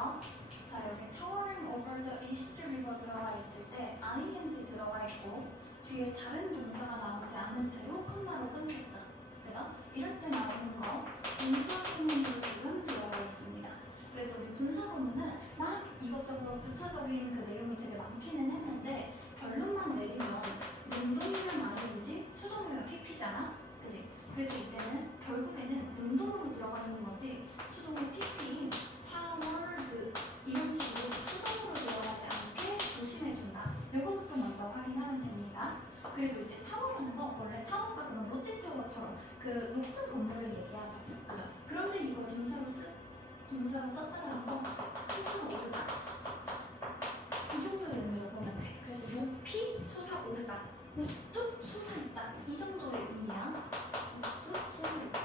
그죠? 자, 여기 towering over the east river 들어가 있을 때 ing 들어가 있고 뒤에 다른 동사가 나오지 않은 채로 콤마로 끊겼죠. 그죠? 이럴 때 나오는 거 분사 구문으로 지금 들어가 있습니다. 그래서 우리 분사 구문은 막 이것저것 부차적인 그 내용이 되게 많기는 했는데 결론만 내리면 능동이면 아니든지 수동이면 pp잖아. 그치? 그래서 이때는 결국에는 능동으로 들어가 있는 거지 수동의 pp인 powered 이런 식으로 수동으로 들어가지 않게 조심해준다. 이거부터 먼저 확인하면 됩니다. 그리고 이제 타워라는 거 원래 타워가 그런 롯데타워처럼 그 높은 건물을 얘기하죠. 그죠? 그런데 이걸 동사로 썼다라는 건 솟아오르다. 이 정도의 의미로 보면 돼. 그래서 높이 솟아오르다. 우뚝 솟아있다. 이 정도의 의미야. 우뚝 솟아있다.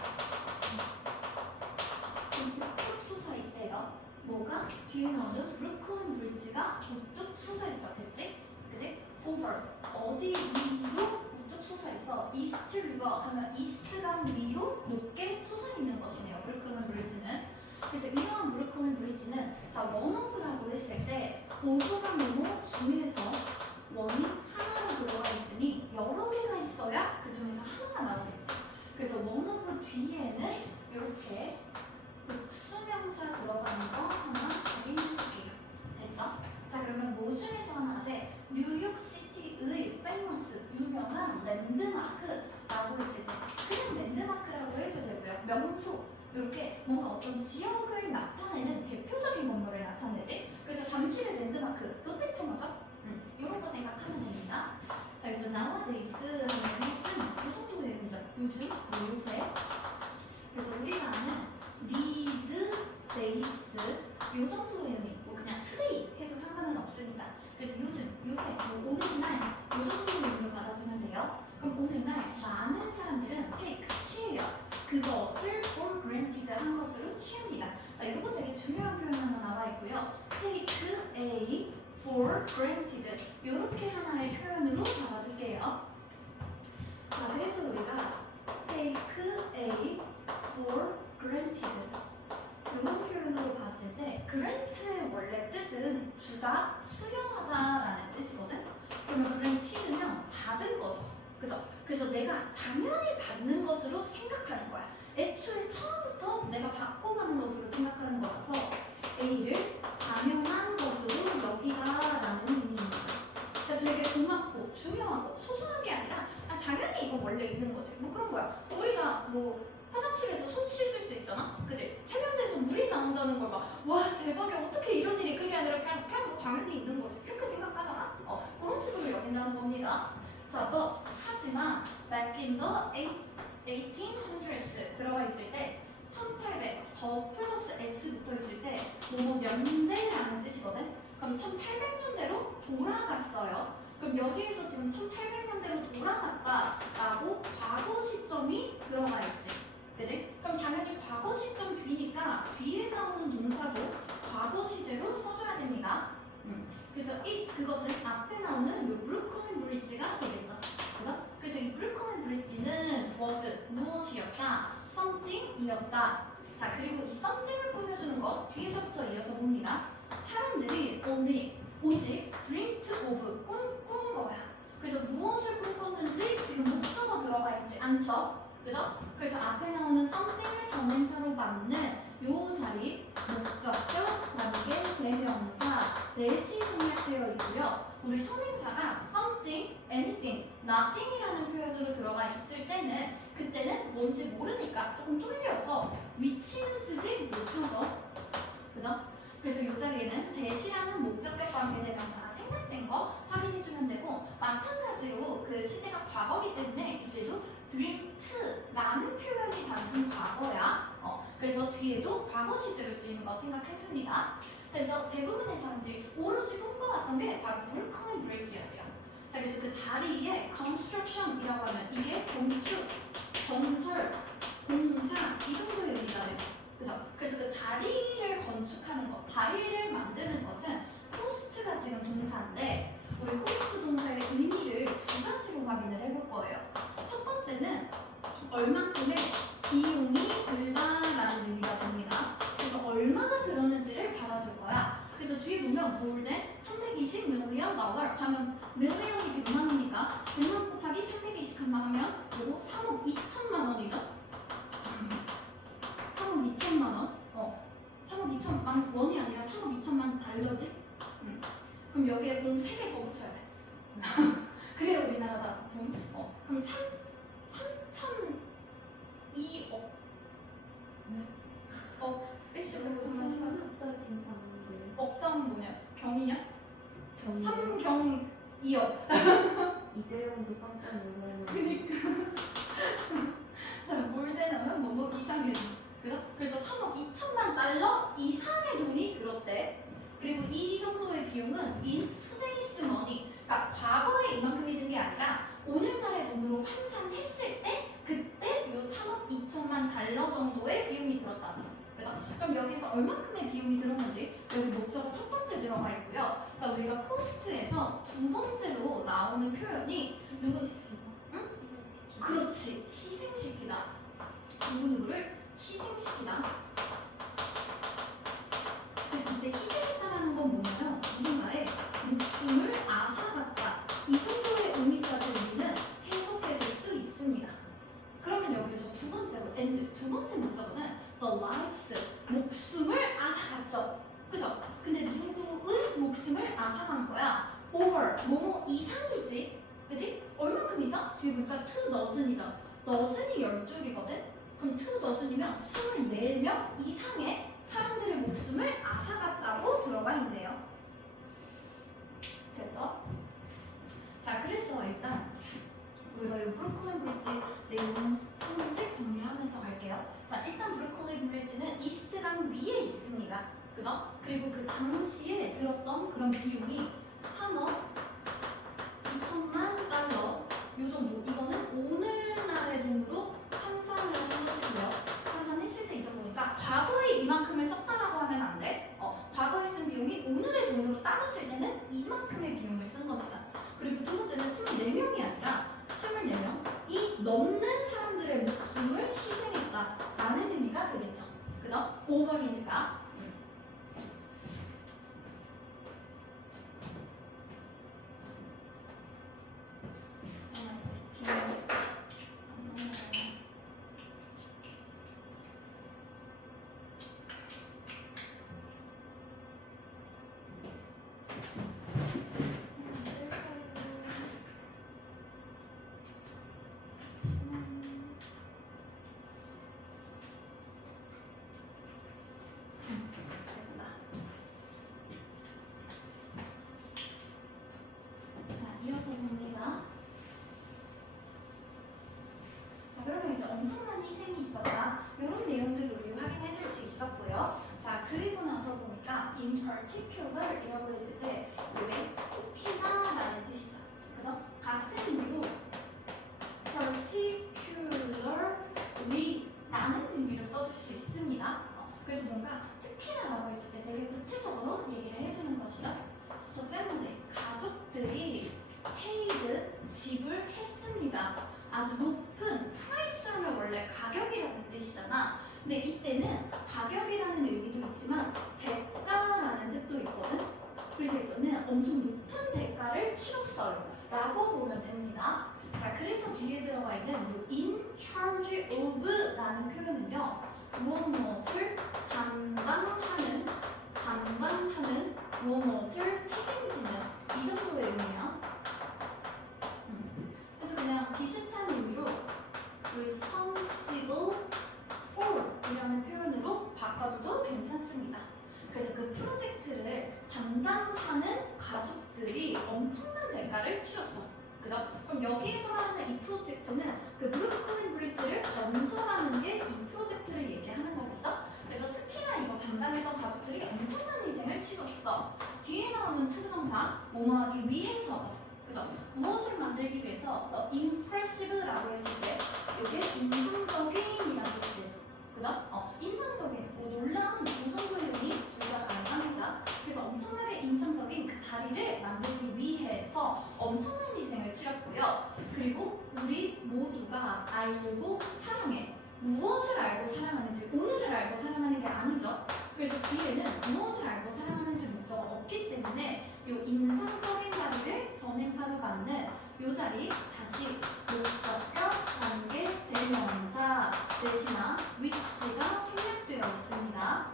우뚝 솟아있대요. 뭐가? 뒤에 나오는 브루클린 브리지가 우뚝 솟아있어. 됐지? 그지? over. 어디 위로 우뚝 솟아있어. 이스트 리버 하면 이스트강 위로 높게 솟아있는 것이네요. 브루클린 브리지는. 그래서 이러한 브루클린 브리지는 자 원오브라고 했을 때 오브가 뭐뭐 중에서 원이 하나로 들어가 있으니 여러 개가 있어야 그 중에서 하나가 나오겠지. 그래서 원오브 뒤에는 이렇게 복수명사 들어가는 거 하나 확인해줄게요. 됐죠? 자 그러면 뭐 중에서 하나인데 뉴욕시티의 페이머스 유명한 랜드마크라고 했을 때 그냥 랜드마크라고 해도 되고요. 명소 이렇게 뭔가 어떤 지역을 나타내는 대표적인 건물을 나타내지. 그래서 잠실의 랜드마크 롯데타워죠. 이런 거 생각하면 됩니다. 자 그래서 nowadays 하면 요즘 이 정도의 의미죠. 요즘 요새. 그래서 우리가 아는 these days 이 정도의 의미. 뭐 그냥 today 해도 상관은 없습니다. 그래서 요즘 요새 뭐 오늘날 이 정도의 의미를 받아주면 돼요. 그럼 오늘날 많은 사람들은 take 취해요. 그것을 for granted 한 것으로 취합니다. 자, 이거 되게 중요한 표현 하나 나와 있고요. take a for granted 이렇게 하나의 표현으로 잡아줄게요. 자, 그래서 우리가 take a for granted 이런 표현으로 봤을 때 grant의 원래 뜻은 주다, 수용하다라는 뜻이거든. 그러면 granted는요 받은 거죠. 그죠? 그래서 내가 당연히 받는 것으로 생각하는 거야. 애초에 처음부터 내가 받고 가는 것으로 생각하는 거라서 A를 당연한 것으로 여기다라는 의미입니다. 그러니까 되게 고맙고 중요하고 소중한 게 아니라 당연히 이건 원래 있는 거지. 뭐 그런 거야. 우리가 뭐 화장실에서 손 씻을 수 있잖아. 그지? 세면대에서 물이 나온다는 걸 막 와 대박이야 어떻게 이런 일이 그게 아니라 그냥 뭐 당연히 있는 거지. 이렇게 생각하잖아. 그런 식으로 여긴다는 겁니다. 자, 또 하지만 back in the 1800s 들어가 있을 때 1800 더 플러스 s 붙어 있을 때 뭐뭐 년대라는 뜻이거든. 그럼 1800년대로 돌아갔어요. 그럼 여기에서 지금 1800년대로 돌아갔다라고 과거 시점이 들어가 있지. 그지? 그럼 당연히 과거 시점 뒤니까 뒤에 나오는 동사도 과거 시제로 써줘야 됩니다. 그래서 그것은 앞에 나오는 요 브루클린 브리지가 되겠죠. 그죠? 그래서 이 브루클린 브리지는 무엇이었다? something이었다. 자, 그리고 이 something을 꾸며주는 것 뒤에서부터 이어서 봅니다. 사람들이 오직 dreamt of 꿈꾼 거야. 그래서 무엇을 꿈꿨는지 지금 목적어 들어가 있지 않죠? 그죠? 그래서 앞에 나오는 something을 선행사로 맞는 요 자리 목적격, 관계, 대명사 넷이 생략되어 있고요. 우리 선행사가 something, anything, nothing이라는 표현으로 들어가 있을 때는 그때는 뭔지 모르니까 조금 쫄려서 위치는 쓰지 못하죠. 그죠? 그래서 이 자리에는 대시라는 목적격, 관계, 대명사가 생략된 거 확인해주면 되고 마찬가지로 그 시제가 과거이기 때문에 이때도 dreamed라는 표현이 단순 과거야. 그래서 뒤에도 과거 시제로 쓰이는 거 생각해줍니다. 그래서 대부분의 사람들이 오로지 꿈꿔왔던 게 바로 브루클린 브리지예요. 자, 그래서 그 다리에 construction이라고 하면 이게 건축, 건설, 공사 이 정도의 의미가 되죠. 그죠? 그래서 그 다리를 건축하는 것, 다리를 만드는 것은 코스트가 지금 동사인데 우리 코스트 동사의 의미를 두 가지로 확인을 해볼 거예요. 첫 번째는 얼만큼의 비용이 들다라는 의미가 됩니다. 그래서 얼마나 들었는지를 받아줄 거야. 뭐예요? more than 320 million dollar 하면 million이 100만원이니까 100만 곱하기 320만 하면 요거 3억 2천만 원이죠? 3억 2천만 원. 3억 2천만 원이 아니라 3억 2천만 달러지? 그럼 여기에 공 3개 더 붙여야 돼. 그래야 우리나라다 공. 그럼 3,200억. 네. 백십 저는 백천만 시간. 갑자기 괜찮은데. 억당 뭐냐? 경이냐? 경이. 3경 2억. 이재용도 깜짝 놀라요. 그니까. 자, 몰대나면 뭐뭐 이상이지. 그죠? 그래서 3억 2천만 달러 이상의 돈이 들었대. 그리고 이 정도의 비용은 in today's money. 그러니까 과거에 이만큼이 든 게 아니라 오늘날의 돈으로 환산했을 때 그때 요 3억 2천만 달러 정도의 비용이 들었다죠. 그래서 그럼 여기서 얼마큼의 비용이 들었는지 여기 목적어 첫 번째 들어가 있고요. 자, 우리가 코스트에서 두 번째로 나오는 표현이 누구? 응? 그렇지. 희생시키다. 누구누구를 희생시키다. 즉 이때 희생했다라는 건 뭐냐면 누군가의 목숨을 앗아갔다. 이 정도의 의미까지 우리는 해석해 줄 수 있습니다. 그러면 여기서 두 번째로 and 두 번째 목적어는 the lives 목숨을 앗아갔죠. 그죠? 근데 누구의 목숨을 앗아간 거야? over 뭐뭐 이상이지. 그지? 얼만큼 이상? 뒤에 보니까 2 dozen이죠. dozen이 12이거든? 그럼 2 dozen이면 24명 이상의 사람들의 목숨을 앗아갔다고 들어가 있네요. 됐죠? 자, 그래서 일단 우리가 이 브루클린 브릿지 내용 하나씩 정리하면서 갈게요. 자, 일단 브루클린 브릿지는 이스트강 위에 있습니다. 그죠? 그리고 그 당시에 들었던 그런 비용이 3억 2천만 달러 요 정도. 이거는 오늘날의 돈으로 환산을 해보시고요. 환산했을 때 이 정도니까 과거에 이만큼을 썼다라고 하면 안 돼. 과거에 쓴 비용이 오늘의 돈으로 따졌을 때는 이만큼의 비용을 쓴 겁니다. 그리고 두 번째는 24명이 아니라 24명이 넘는 사람들의 목숨을 희생했다라는 의미가 되겠죠. 그죠? 오버이니까. 이어서 봅니다. 자, 그러면 이제 엄청난 희생이 있었다. 이런 내용들을 우리 확인해 줄 수 있었고요. 자, 그리고 나서 보니까 in particular 이라고 했을 때 이게 특히나라는 뜻이죠. 그래서 같은 의미로 particularly라는 의미로 써줄 수 있습니다. 그래서 뭔가 특히나라고 했을 때 되게 구체적으로 얘기를 해주는 것이죠. The family, 가족들이 paid, 지불했습니다. 아주 높은 price 하면 원래 가격이라는 뜻이잖아. 근데 이때는 가격이라는 의미도 있지만 대가라는 뜻도 있거든. 그래서 이거는 엄청 높은 대가를 치렀어요 라고 보면 됩니다. 자, 그래서 뒤에 들어가 있는 이 in charge of라는 표현은요, 무엇을 담당하는 무엇을 책임지는 이 정도의 의미야. 그래서 그냥 비슷한 의미로 responsible for 이라는 표현으로 바꿔줘도 괜찮습니다. 그래서 그 프로젝트를 담당하는 가족들이 엄청난 대가를 치렀죠. 그죠? 그럼 여기에서 말하는 이 프로젝트는 그 브루클린 브릿지를 건설하는 게 이 프로젝트를 얘기하는 거겠죠? 그래서 특히나 이거 담당했던 가족들이 엄청난 희생을 치렀어. 뒤에 나오는 투정사 뭐뭐하기 위해서죠. 그죠? 무엇을 만들기 위해서 the impressive라고 했을 때 이게 인상적인이라는 뜻이죠. 그죠? 인상적인, 놀라운 이 정도의 의미 둘 다 가능합니다. 그래서 엄청나게 인상적인 그 다리를 만들기 위해서 엄청난 희생을 치렀고요. 그리고 우리 모두가 알고 사랑해. 무엇을 알고 사랑하는지, 오늘을 알고 사랑하는 게 아니죠. 그래서 뒤에는 무엇을 알고 사랑하는지 문자가 없기 때문에 다시 목적격 관계 대명사 대신나 which가 생략되어 있습니다.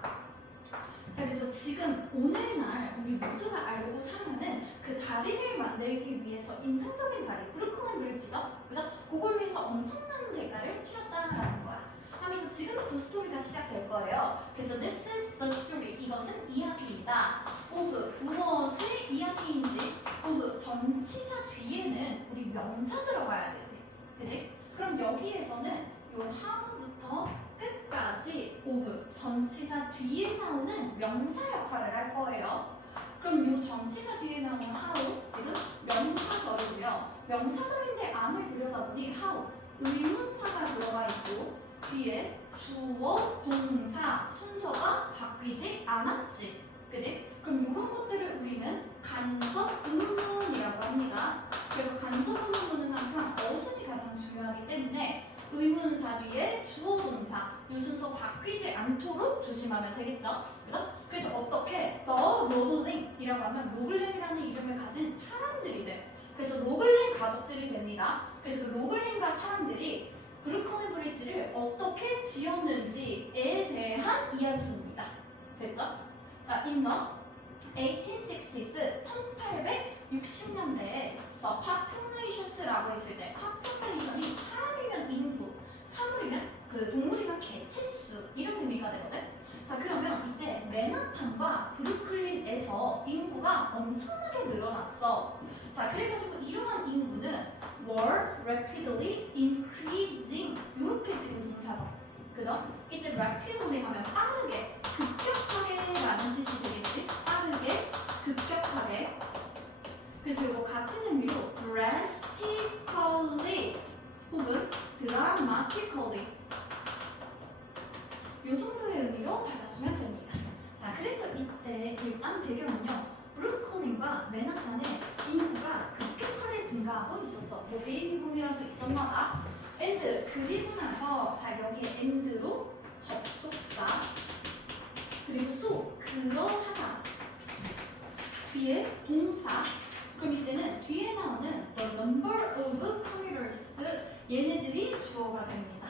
자, 그래서 지금 오늘날 우리 모두가 알고 사용하는 그 다리를 만들기 위해서 인상적인 다리, 브루클린 브릿지죠? 그죠? 그걸 위해서 엄청난 대가를 치렀다라는 거야. 하면서 지금부터 스토리가 시작될 거예요. 그래서 this is the story. 이것은 이야기이다. of 무엇이 이야기인지 of 전치사 뒤에는 우리 명사 들어가야 되지. 그지? 그럼 여기에서는 요 how부터 끝까지 of 전치사 뒤에 나오는 명사 역할을 할 거예요. 그럼 요 전치사 뒤에 나오는 how 지금 명사절이고요. 명사절인데 암을 들여다보니 how 의문사가 들어가 있고 뒤에 주어, 동사 순서가 바뀌지 않았지. 그지? 그럼 이런 것들을 우리는 간접 의문이라고 합니다. 그래서 간접 의문은 항상 어순이 가장 중요하기 때문에 의문사 뒤에 주어, 동사 이 순서 바뀌지 않도록 조심하면 되겠죠. 그죠? 그래서 어떻게 더 로글링이라고 하면 로글링이라는 이름을 가진 사람들이 돼. 그래서 로글링 가족들이 됩니다. 그래서 그 로글링과 사람들이 브루클린 브릿지를 어떻게 지었는지에 대한 이야기입니다. 됐죠? 자, in the 1860s, 1860년대에 populations라고 했을 때 population이 사람이면 인구, 사물이면 그 동물이면 개체수 이런 의미가 되거든. 자, 그러면 이때 맨하탄과 브루클린에서 인구가 엄청나게 늘어났어. 자, 그래가지고 이러한 인구는 were rapidly increasing 이렇게 지금 동사죠. 그죠? 이때 rapidly 하면 빠르게, 급격하게 라는 뜻이 되겠지? 빠르게, 급격하게. 그래서 이거 같은 의미로 drastically 혹은 dramatically 이 정도의 의미로 받아주면 됩니다. 자, 그래서 이때 일단 배경은요. 브루클린과 맨하탄의 인구가 급격하게 증가하고 있었어. 뭐 베이비붐이라도 있었나 봐. and 그리고 나서 자 여기에 and로 접속사 그리고 so 그러하다 뒤에 동사 그럼 이때는 뒤에 나오는 the number of commuters 얘네들이 주어가 됩니다.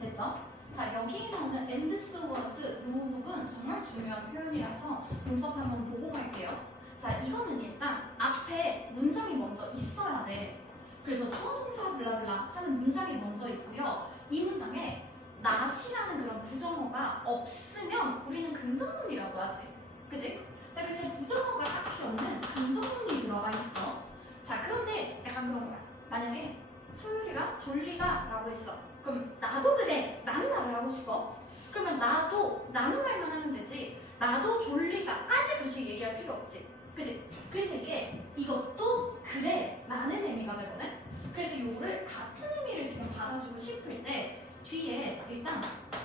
됐죠? 자 여기에 나오는 and so was 이 부분 정말 중요한 표현이라서 문법 한번 보고 갈게요. 자 이거는 일단 앞에 문장이 먼저 있어야 돼. 그래서 초동사 블라블라 하는 문장이 먼저 있고요. 이 문장에 not이라는 그런 부정어가 없으면 우리는 긍정문이라고 하지. 그지? 자 그래서 부정어가 딱히 없는 긍정문이 들어가 있어. 자 그런데 약간 그런 거야. 만약에 소율이가 졸리다 라고 했어. 그럼 나도 그래 라는 말을 하고 싶어. 그러면 나도 라는 말만 하면 되지. 나도 졸리다까지 굳이 얘기할 필요 없지. 그지? 그래서 이게 이것도 그래 라는 의미가 되거든. 그래서 이거를 같은 의미를 지금 받아주고 싶을 때 뒤에 일단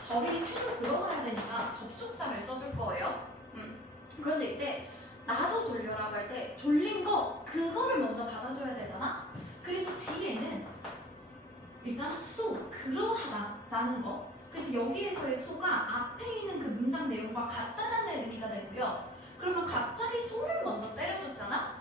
절이 새로 들어가야 되니까 접속사를 써줄 거예요. 그런데 이때 나도 졸려라고 할 때 졸린 거 그거를 먼저 받아줘야 되잖아. 그래서 뒤에는 일단 so 그러하다라는 거. 그래서 여기에서의 so가 앞에 있는 그 문장 내용과 같다라는 의미가 되고요. 그러면 갑자기 so를 먼저 때려줬잖아.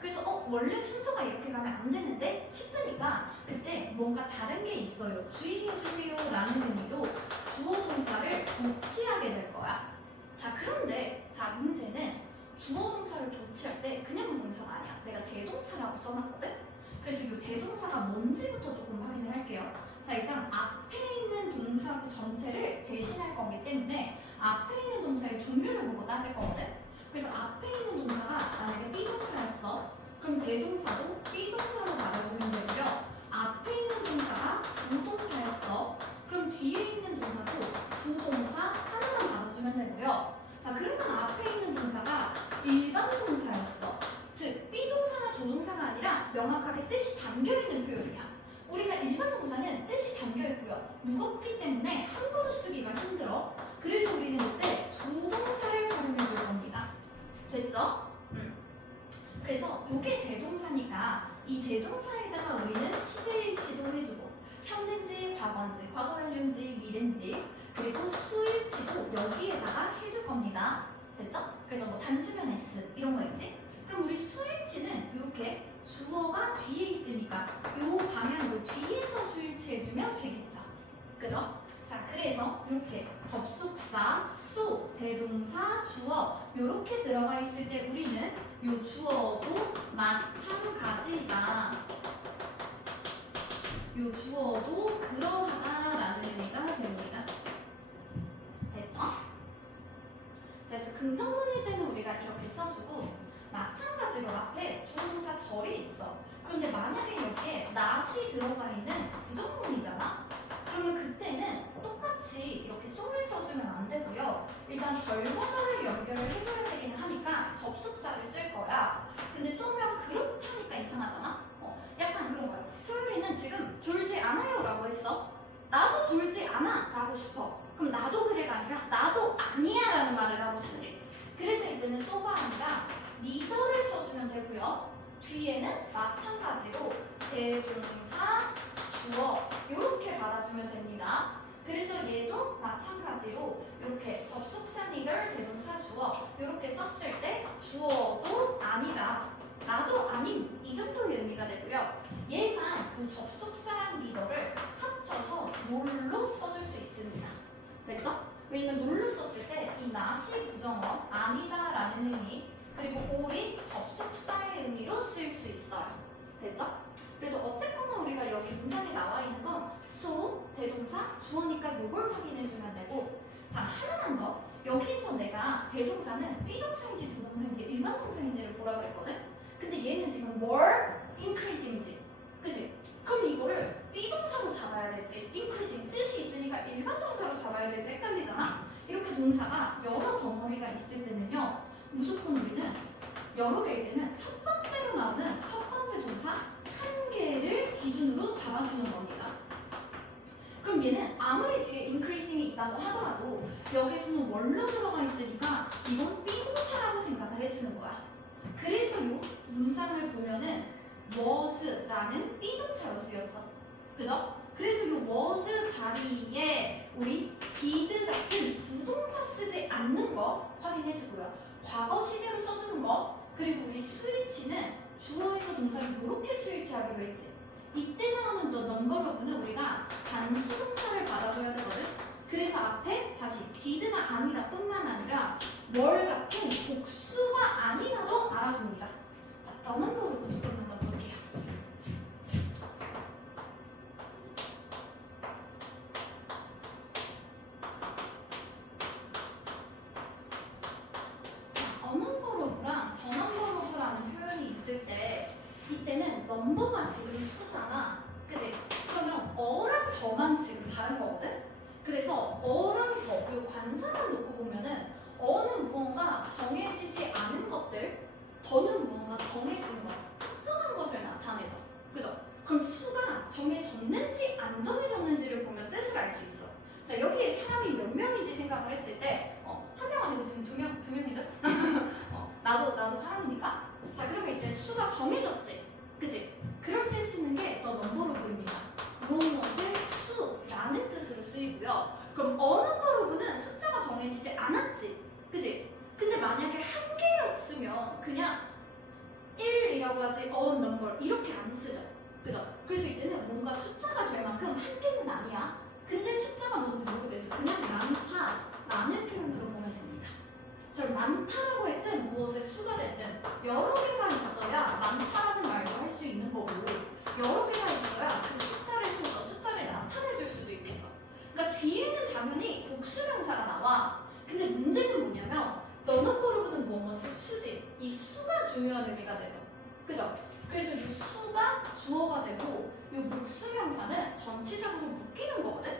그래서 원래 순서가 이렇게 가면 안 되는데 싶으니까 그때 뭔가 다른 게 있어요. 주의해주세요 라는 의미로 주어 동사를 도치하게 될 거야. 자 그런데 자 문제는 주어 동사를 도치할 때 그냥 동사가 아니야. 내가 대동사라고 써놨거든. 그래서 이 대동사가 뭔지부터 조금 확인을 할게요. 자 일단 앞에 있는 동사 그 전체를 대신할 거기 때문에 앞에 있는 동사의 종류를 보고 따질 거거든. 그래서 앞에 있는 동사가 만약에 B동사였어. 그럼 대동사도 B동사로 받아주면 되고요. 앞에 있는 동사가 조동사였어. 그럼 뒤에 있는 동사도 조동사 하나만 받아주면 되고요. 자 그러면 앞에 있는 동사가 일반 동사였어. 즉 B동사나 조동사가 아니라 명확하게 뜻이 담겨있는 표현이야. 우리가 일반 동사는 뜻이 담겨있고요. 무겁기 때문에 함부로 쓰기가 힘들어. 그래서 우리는 이때 조동사를 활용해 줄 겁니다. 됐죠? 그래서 이게 대동사니까 이 대동사에다가 우리는 시제일치도 해주고 현재인지 과거인지 과거 완료인지 미래인지 그리고 수일치도 여기에다가 해줄 겁니다. 됐죠? 그래서 뭐 단수면 S 이런 거 있지? 그럼 우리 수일치는 이렇게 주어가 뒤에 있으니까 요 방향으로 뒤에서 수일치해주면 되겠죠. 그죠? 자, 그래서 이렇게 접속사, 소, 대동사, 주어 이렇게 들어가 있을 때 우리는 요 주어도 마찬가지다. 요 주어도 그러하다라는 의미가 됩니다. 됐죠? 그래서 긍정문일 때는 우리가 이렇게 써주고 마찬가지로 앞에 주어동사 절이 있어. 그런데 만약에 여기에 not이 들어가 있는 부정문이잖아? 그러면 그때는 똑같이 이렇게 so를 써주면 안 되고요. 일단 절과 절을 연결을 해줘야 되긴 하니까 접속사를 쓸 거야. 근데 쏘면 그렇다니까 이상하잖아? 약간 그런 거예요. 소율이는 지금 졸지 않아요 라고 했어. 나도 졸지 않아 라고 싶어. 그럼 나도 그래가 아니라 나도 아니야 라는 말을 하고 싶지. 그래서 이때는 쏘가 아니라 neither를 써주면 되고요. 뒤에는 마찬가지로 대동사, 주어 이렇게 받아주면 됩니다. 그래서 얘도 마찬가지로 이렇게 접속사 neither, 대동사, 주어 이렇게 썼을 때 주어도 아니다. 나도 아닌 이 정도의 의미가 되고요. 얘만 그 접속사랑 neither를 합쳐서 놀로 써줄 수 있습니다. 됐죠? 왜냐면 놀로 썼을 때 이 not이 부정어, 아니다라는 의미 그리고 all이 접속사의 의미로 쓰일 수 있어요. 됐죠? 그래도 어쨌거나 우리가 여기 문장에 나와 있는 건 so, 대동사, 주어니까 요걸 확인해주면 되고 자, 하나만 더. 여기서 내가 대동사는 비동사인지 조동사인지 일반 동사인지를 보라 그랬거든? 근데 얘는 지금 more increasing지. 그치? 그럼 이거를 비동사로 잡아야 될지 increasing 뜻이 있으니까 일반 동사로 잡아야 될지 헷갈리잖아? 이렇게 동사가 여러 덩어리가 있을 때는요 무조건 우리는 여러 개일 때는 첫 번째로 나오는 첫 번째 동사 한 개를 기준으로 잡아주는 겁니다. 그럼 얘는 아무리 뒤에 increasing이 있다고 하더라도 여기서는 원로 들어가 있으니까 이건 비동사라고 생각을 해주는 거야. 그래서 이 문장을 보면은 was라는 비동사로 쓰였죠. 그죠? 그래서 이 was 자리에 우리 did 같은 주동사 쓰지 않는 거 확인해주고요. 과거 시제로 써주는 거 그리고 우리 수일치는 주어에서 동사를 이렇게 수일치하기로 했지. 이때 나오는 the number of는 우리가 단수 동사를 받아줘야 되거든. 그래서 앞에 다시 did가 아니다 뿐만 아니라 뭘 같은 복수가 아니라도 알아둡니다. 자, the number of 조금 한번 볼게요. 언어버로브랑 더넘버로브라는 표현이 있을 때 이때는 넘버가 지금 수잖아. 그치? 그러면 어랑 더만 지금 다른 거거든? 그래서 어랑 더, 요 관사만 놓고 보면은 어는 무언가 정해지지 않은 것들, 더는 무언가 정해진 것, 특정한 것을 나타내죠. 그죠? 그럼 수가 정해졌는지 안 정해졌는지를 보면 뜻을 알 수 있어. 자, 여기에 사람이 몇 명인지 생각을 했을 때 한 명 아니고 지금 두 명이죠? 나도 사람이니까. 자, 그러면 이제 수가 정해졌지. 그치? 그럴 때 쓰는 게 더 넘버로브입니다. 무엇의 수라는 뜻으로 쓰이고요. 그럼 어넘버로브는 숫자가 정해지지 않았지. 그치? 근데 만약에 한 개였으면 그냥 1이라고 하지 넘버 이렇게 안 쓰죠. 그죠? 그래서 이때는 뭔가 숫자가 될 만큼 한 개는 아니야. 근데 숫자가 뭔지 모르겠어. 그냥 많다라는 표현으로 보면 됩니다. 저 많다라고 했든 무엇의 수가 됐든 여러 개가 있어야 많다라는 말도 할 수 있는 거고 여러 개가 있어야 그 숫자를 써서 숫자를 나타내 줄 수도 있겠죠. 그러니까 뒤에는 당연히 복수명사가 나와. 근데 문제는 뭐냐면 너넘버로브는 무엇의 수지. 이 수가 중요한 의미가 되죠. 그죠? 그래서 이 수가 주어가 되고 이 복수명사는 전치사로 묶이는 거거든.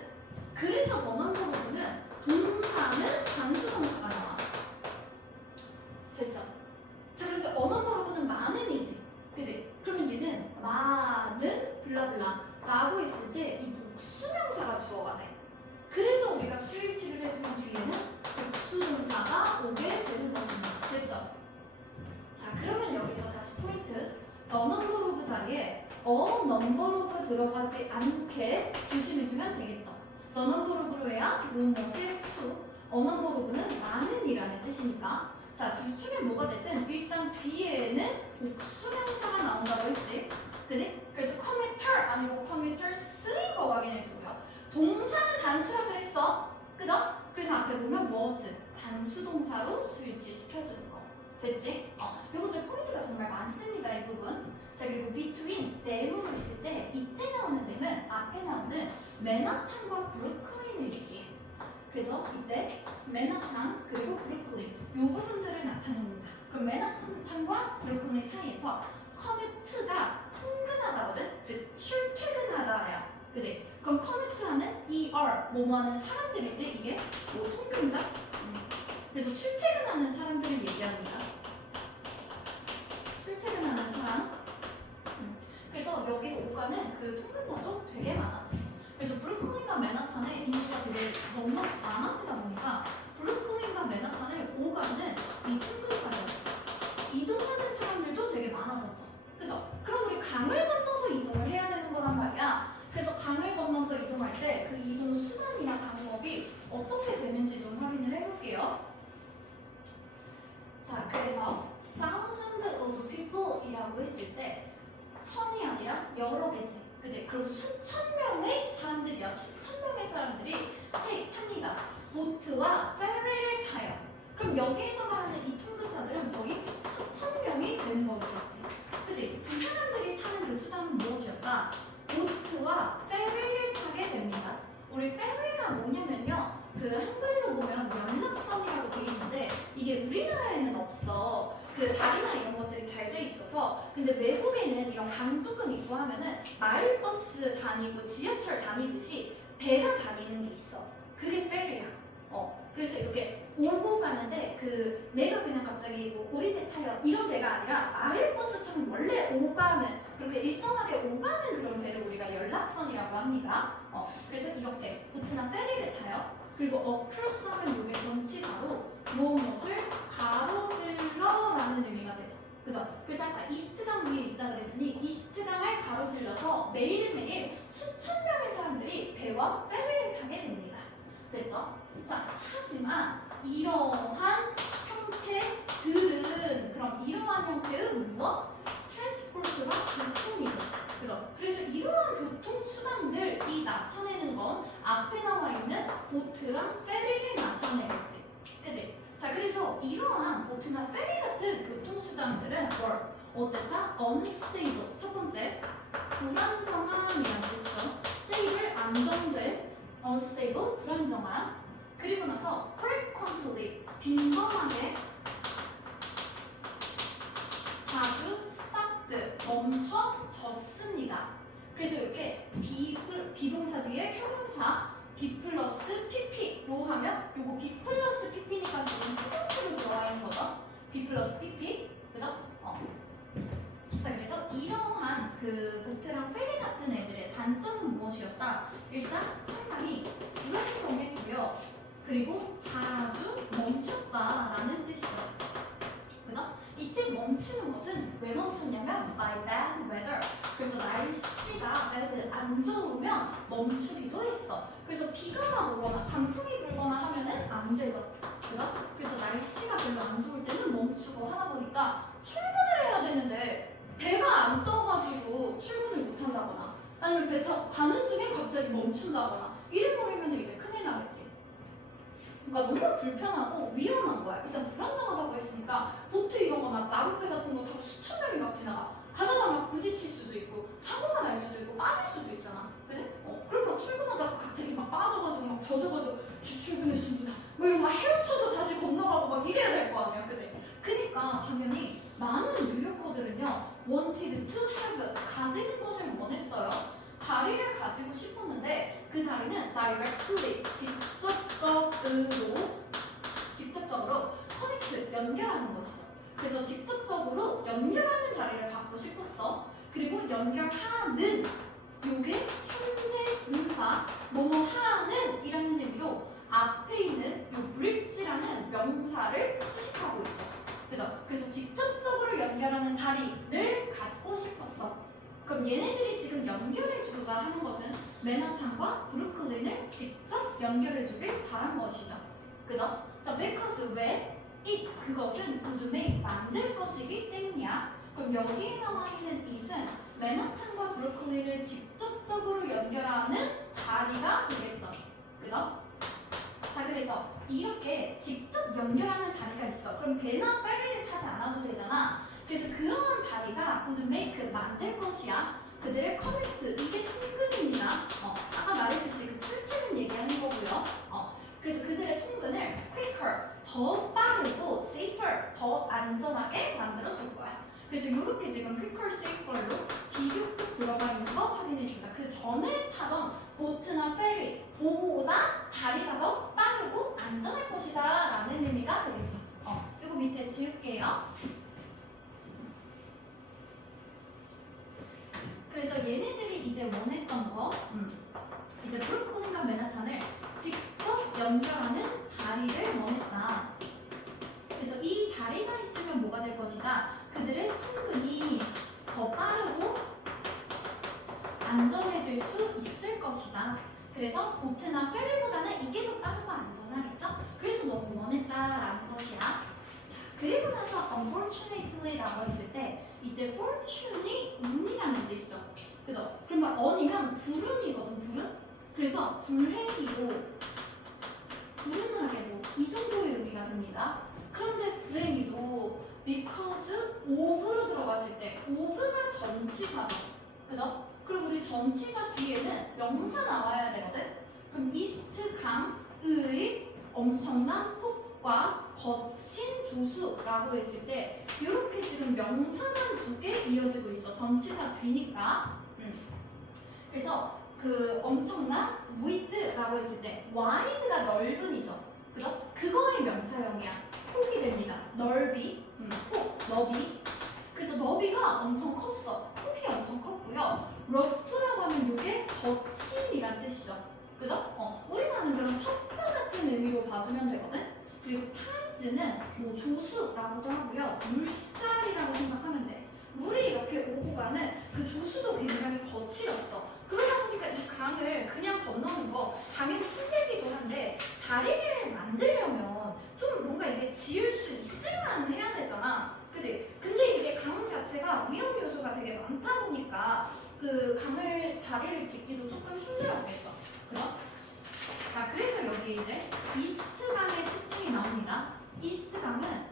그래서 너넘버로브는 동사는 단수동사가 나와. 됐죠? 자, 그런데 언어버로브는 많은이지. 그지? 그러면 얘는 많은 블라블라 라고 했을 때 이 복수명사가 주어가 돼. 그래서 우리가 수일치를 해주면 뒤에는 복수동사가 오게 되는 것입니다. 됐죠? 자, 그러면 여기서 다시 포인트. 넘버로브 자리에 넘버로브 들어가지 않게 조심해주면 되겠죠. 넘버로브로 해야 무엇의 수, 넘버로브는 많은이라는 뜻이니까 자, 둘 중에 뭐가 됐든 일단 뒤에는 복수명사가 나온다고 했지. 그지? 그래서 commuter 아니고 commuters인 거 확인해주고요. 동사는 단수라 그랬어. 그죠? 그래서 앞에 보면 무엇은 단수 동사로 수일치시켜주는 거. 됐지? 이것도 포인트가 정말 많습니다. 이 부분. 자, 그리고 between 대문을 있을 때 이때 나오는 데는 앞에 나오는 맨하탄과 브루클린을 얘기해. 그래서 이때 맨하탄 그리고 브루클린 이 부분들을 나타냅니다. 그럼 맨하탄과 브루클린 사이에서 커뮤트가 통근하다거든? 즉 출퇴근하다야. 그지? 그럼 커뮤트하는 ER 뭐뭐하는 사람들인데 이게 뭐 통근자? 그래서 출퇴근하는 사람들을 얘기합니다. 출퇴근하는 사람. 그래서 여기 오가는 그 통근자도 되게 많아졌어. 그래서 브루클린과 맨하탄의 인수가 되게 너무 많아지다 보니까 브루클린과 맨하탄을 오가는 이 통근자들 이동하는 사람들도 되게 많아졌죠. 그죠? 그럼 우리 강을 건너서 이동을 해야 되는 거란 말이야. 그래서 강을 건너서 이동할 때 그 이동 수단이나 방법이 어떻게 되는지 좀 확인을 해볼게요. 자, 그래서 thousands of people이라고 했을 때 천이 아니라 여러 개지, 그지? 그리고 수천 명의 사람들이야. 수천 명의 사람들이 탑니다. 보트와 페리를 타요. 그럼 여기에서 말하는 이 통근자들은 거의 수천 명이 되는 거겠지, 그지? 이 사람들이 타는 그 수단은 무엇일까? 보트와 페리를 타게 됩니다. 우리 페리가 뭐냐면요, 그 한글로 보면 연락선이라고 되어 있는데 이게 우리나라에는 없어. 그 다리나 이런 것들이 잘 돼 있어서. 근데 외국에는 이런 강 조금 있고 하면은 마을버스 다니고 지하철 다니듯이 배가 다니는 게 있어. 그게 페리야. 그래서 이렇게 오고 가는데 그 내가 그냥 갑자기 뭐 오리배 타요 이런 배가 아니라 마을버스처럼 원래 오가는 그렇게 일정하게 오가는 그런 배를 우리가 연락선이라고 합니다. 그래서 이렇게 보트나 페리를 타요. 그리고 across 하면 이게 전치사로 무엇을 가로질러라는 의미가 되죠. 그죠? 그래서 아까 이스트강 위에 있다 그랬으니 이스트강을 가로질러서 매일매일 수천 명의 사람들이 배와 페리를 타게 됩니다. 됐죠? 자, 하지만 이러한 형태들은 그럼 이러한 형태는 무엇? 트랜스포트와 교통이죠. 그죠? 그래서 이러한 교통수단들이 나타내는 건 앞에 나와 있는 보트랑 페리를 나타내겠지. 그지? 자, 그래서 이러한 보트나 페리 같은 교통수단들은 어땠다? unstable. 첫 번째, 불안정함이라는 뜻이죠. stable, 안정된. unstable, 불안정함. 그리고 나서 frequently, 빈번하게. 자주 stopped, 멈춰졌습니다. 그래서 이렇게 비동사 뒤에 형용사 B 플러스 PP로 하면 요거 B 플러스 PP니까 지금 수동태로 들어와 있는 거죠. B 플러스 PP, 그죠? 자, 그래서 이러한 그 보트랑 페리 같은 애들의 단점은 무엇이었다? 일단 상당히 불안정했고요. 그리고 자주 멈췄다라는 뜻이죠. 그죠? 이때 멈추는 것은 왜 멈췄냐면 by bad weather. 그래서 날씨가 bad, 안 좋으면 멈추기도 했어. 그래서 비가 막 오거나 강풍이 불거나 하면은 안 되죠. 그죠? 그래서 날씨가 별로 안 좋을 때는 멈추고 하다 보니까 출근을 해야 되는데 배가 안 떠가지고 출근을 못 한다거나 아니면 배 타고 가는 중에 갑자기 멈춘다거나 이래버리면 이제 큰일 나겠지. 그러니까 너무 불편하고 위험한 거야. 일단 불안정하다고 했으니까 보트 이런 거 막 나룻배 같은 거 타고 수천 명이 막 지나가. 가다가 막 부딪힐 수도 있고 사고가 날 수도 있고 빠질 수도 있잖아. 그지? 그럼 막 출근하다가 갑자기 막 빠져가지고 막 젖어가지고 출근했습니다. 뭐 이런 막 헤엄쳐서 다시 건너가고 막 이래야 될 거 아니야. 그지? 그니까 당연히 많은 뉴요커들은요 wanted to have, 가지는 것을 원했어요. 다리를 가지고 싶었는데 그 다리는 directly, 직접적으로 connect, 연결하는 것이죠. 그래서 직접적으로 연결하는 다리를 갖고 싶었어. 그리고 연결하는 요게 현재 분사 뭐뭐하는 이라는 의미로 앞에 있는 요 bridge라는 명사를 수식하고 있죠. 그죠? 그래서 직접적으로 연결하는 다리를 갖고 싶었어. 그럼 얘네들이 지금 연결해주고자 하는 것은 맨하탄과 브루클린을 직접 연결해주길 바란 것이죠. 그죠? 자, because 왜? 그것은 우주에 만들 것이기 때문이야. 그럼 여기에 나와 있는 it은 맨하탄과 브루클린을 직접적으로 연결하는 다리가 되겠죠. 그죠? 자, 그래서 이렇게 직접 연결하는 다리가 있어. 그럼 배나 페리를 타지 않아도 되잖아. 그래서 그러한 다리가 would make 만들 것이야. 그들의 커뮤니티 이게 통근입니다. 아까 말했듯이 그 출퇴근 얘기하는 거고요. 그래서 그들의 통근을 quicker 더 빠르고 safer 더 안전하게 만들어 줄 거야. 그래서 이렇게 지금 quicker, safer로 비교급 들어가 있는 거 확인해 준다. 그 전에 타던 보트나 페리 보다 다리가 더 빠르고 안전할 것이다 라는 의미가 되겠죠. 이거 밑에 지울게요. 그래서 얘네들이 이제 원했던 거 이제 브루클린과 맨하탄을 직접 연결하는 다리를 원했다. 그래서 이 다리가 있으면 뭐가 될 것이다. 그들의 통근이 더 빠르고 안전해질 수 있을 것이다. 그래서 보트나 페리보다는 이게 더 빠르고 안전하겠죠? 그래서 너무 원했다라는 것이야. 자, 그리고 나서 unfortunately라고 했을 때 이때 fortune이 운이라는 뜻이죠. 그죠? 그러면 on이면 불운이거든, 불운? 그래서 불행히도 불운하게도 이 정도의 의미가 됩니다. 그런데 불행히도 because of로 들어갔을 때 of가 전치사죠. 그죠? 그럼 우리 전치사 뒤에는 명사 나와야 되거든? 그럼 이스트 강의 엄청난 폭과 거친 조수라고 했을 때 이렇게 지금 명사만 두 개 이어지고 있어. 전치사 뒤니까. 그래서 그 엄청난 width라고 했을 때 wide가 넓은이죠. 그죠? 그거의 명사형이야. 폭이 됩니다. 넓이, 폭, 너비. 그래서 너비가 엄청 컸어. 폭이 엄청 컸고요. rough라고 하면 이게 거친이란 뜻이죠. 그죠? 우리가 아는 그런 터프 같은 의미로 봐주면 되거든. 그리고 타이즈는 뭐 조수라고도 하고요. 물살이라고 생각하면 돼. 물이 이렇게 오고 가는 그 조수도 굉장히 거칠었어. 그러다 보니까 이 강을 그냥 건너는 거 당연히 힘들기도 한데 다리를 만들려면 좀 뭔가 이게 지을 수 있을만 해야 되잖아. 그치? 근데 이게 강 자체가 위험 요소가 되게 많다 보니까 그 강을 다리를 짓기도 조금 힘들었겠죠. 그죠? 자, 그래서 여기 이제 이스트 강의 특징이 나옵니다. 이스트 강은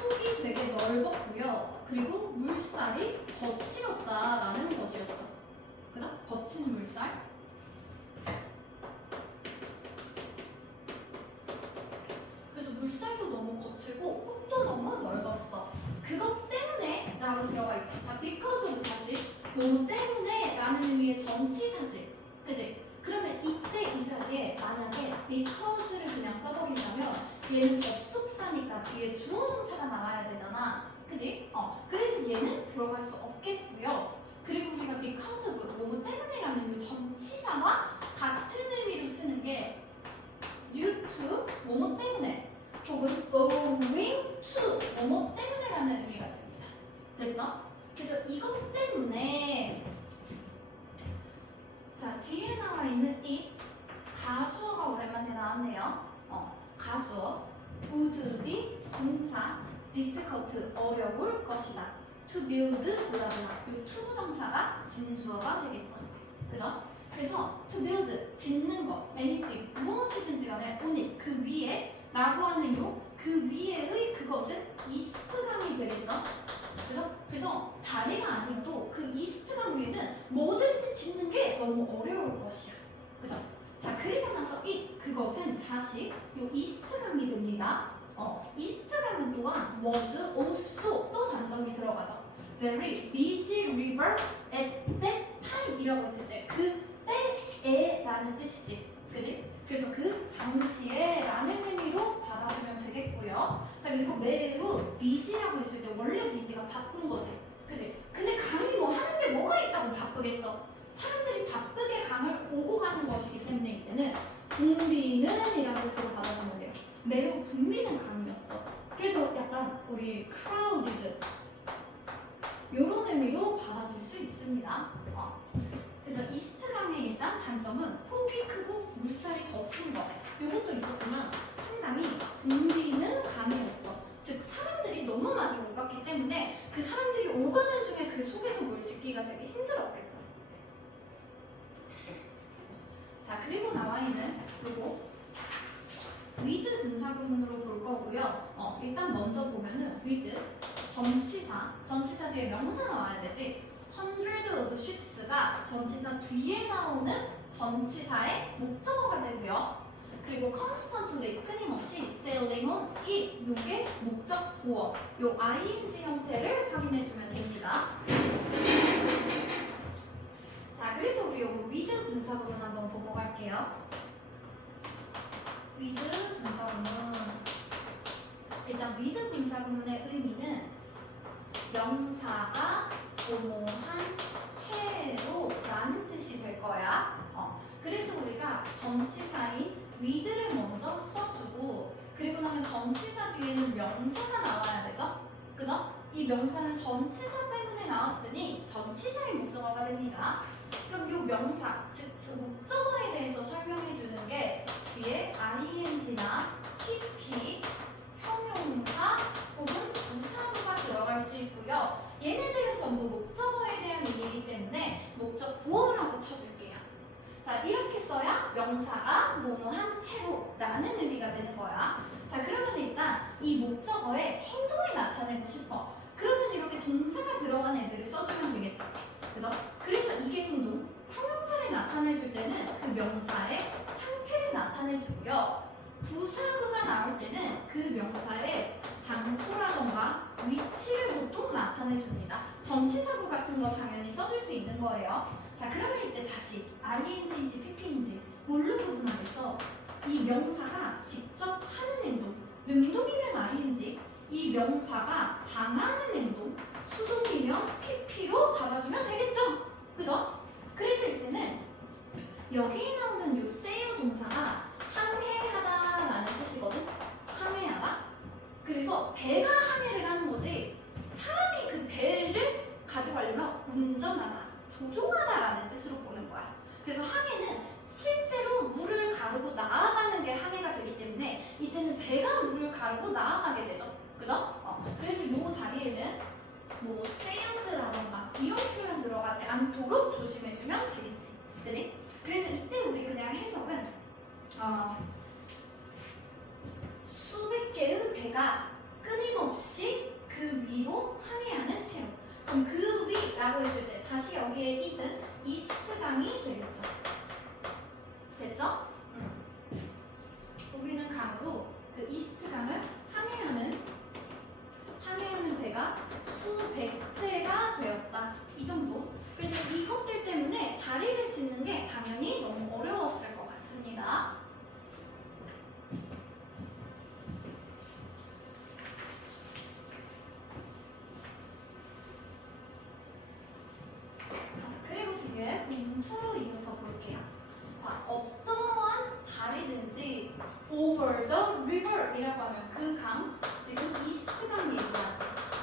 폭이 되게 넓었고요. 그리고 물살이 거칠었다라는 것이었죠. 그죠? 거친 물살. 그래서 물살도 너무 거칠고 폭도 너무 넓었어. 그것 때문에 라고 들어가 있죠. 자, because 다시 뭐뭐 때문에 라는 의미의 전치사지. 그지? 그러면 이때 이 자리에 만약에 because를 그냥 써버린다면 얘는 접속사니까 뒤에 주어동사가 나와야 되잖아. 그지? 그래서 얘는 들어갈 수 없겠고요. 그리고 우리가 because 뭐뭐 때문에라는 의미 전치사와 같은 의미로 쓰는 게 due to 뭐뭐 때문에 혹은 owing to 뭐뭐 때문에라는 의미가 됩니다. 됐죠? 그래서 이것 때문에 자, 뒤에 나와 있는 이 가주어가 오랜만에 나왔네요. 가주어 would be 동사 difficult 어려울 것이다. to build 블라블라 이 투부정사가 진주어가 되겠죠. 그죠? 그래서 to build 짓는 거 anything 무엇이든지 간에 only 그 위에 라고 하는 그 위에의 그것은 이스트강이 되겠죠. 그래서 다리가 아니어도 그 이스트강 위에는 뭐든지 짓는 게 너무 어려울 것이야. 그죠? 자, 그리고 나서 그것은 다시 요 이스트강이 됩니다. 이스트강은 또한 was also 또 단정이 들어가죠. Very busy river at that time 이라고 했을 때 그때에 라는 뜻이지. 그지? 그래서 그 당시에 라는 의미로 받아주면 되겠고요. 자, 그리고 매우 busy라고 했을 때 원래 busy가 바쁜 거지. 그지? 근데 강이 뭐 하는 게 뭐가 있다고 바쁘겠어? 사람들이 바쁘게 강을 오고 가는 것이기 때문에 이때는 붐비는 이라는 뜻으로 받아주면 돼요. 매우 붐비는 강이었어. 그래서 약간 우리 crowded 이런 의미로 받아줄 수 있습니다. 그래서 이스트 강의 일단 단점은 폭이 크고 물살이 거친 거. 이것도 있었지만 상당히 붐비는 강이었어. 즉 사람들이 너무 많이 오갔기 때문에 그 사람들이 오가는 중에 그 속에서 뭘 짓기가 되게 분사구문으로 볼 거고요. 일단 먼저 보면은 with 전치사 뒤에 명사 나와야 되지. hundred of sheeps가 전치사 뒤에 나오는 전치사의 목적어가 되고요. 그리고 constantly 끊임없이 sailing on it 요게 목적 보어 요 ing 형태를 확인해 주면 됩니다. 자, 그래서 우리 요거 with 분사구문 한번 보고 갈게요. with 분사구문 일단 with 분사구문의 의미는 명사가 뭐뭐한 채로 라는 뜻이 될 거야. 그래서 우리가 전치사인 with를 먼저 써주고 그리고 나면 전치사 뒤에는 명사가 나와야 되죠? 그죠? 이 명사는 전치사 때문에 나왔으니 전치사의 목적어가 됩니다. 그럼 이 명사, 즉 목적어에 대해서 설명해 주는 게 뒤에 ing나 pp, 형용사 혹은 부사구가 들어갈 수 있고요. 얘네들은 전부 목적어에 대한 의미이기 때문에 목적 보어라고 쳐줄게요. 자, 이렇게 써야 명사가 뭐뭐한 채로 라는 의미가 되는 거야. 자, 그러면 일단 이 목적어에 행동을 나타내고 싶어. 그러면 이렇게 동사가 들어간 애들을 써주면 되겠죠. 그죠? 그래서 이게 행동, 형용사를 나타내줄 때는 그 명사의 상태를 나타내주고요. 부사구가 나올 때는 그 명사의 장소라던가 위치를 보통 나타내줍니다. 전치사구 같은 거 당연히 써줄 수 있는 거예요. 자, 그러면 이때 다시 ing인지 pp인지 뭘로 구분하겠어? 이 명사가 직접 하는 행동, 능동이면 ing, 이 명사가 당하는 행동, 수동이면 pp로 받아주면 되겠죠? 그죠? 그래서 이때는 여기에 나오는 요 sail 동사가 항해하다라는 뜻이거든? 항해하다? 그래서 배가 항해를 하는 거지 사람이 그 배를 가지고 가려면 운전하다, 조종하다라는 뜻으로 보는 거야. 그래서 항해는 실제로 물을 가르고 나아가는 게 항해가 되기 때문에 이때는 배가 물을 가르고 나아가게 되죠. 그죠? 그래서 이 자리에는 뭐 sailed라던가 이런 표현 들어가지 않도록 조심해주면 되겠지. 그지? 그래서 이때 우리 그냥 해석은 수백 개의 배가 끊임없이 그 위로 항해하는 채로. 그럼 그 위라고 했을 때 다시 여기에 it은 이스트강이 되겠죠. 됐죠? 우리는 강으로 그 이스트강을 항해하는 배가 수백 대가 되었다. 이 정도. 그래서 이것들 때문에 다리를 짓는 게 당연히 너무 어려웠을 것 같습니다. 그리고 뒤에 문투로 이어서 볼게요. 자, 어떠한 다리든지 over the river 이라고 하면 그 강, 지금 이스트강 얘기하지.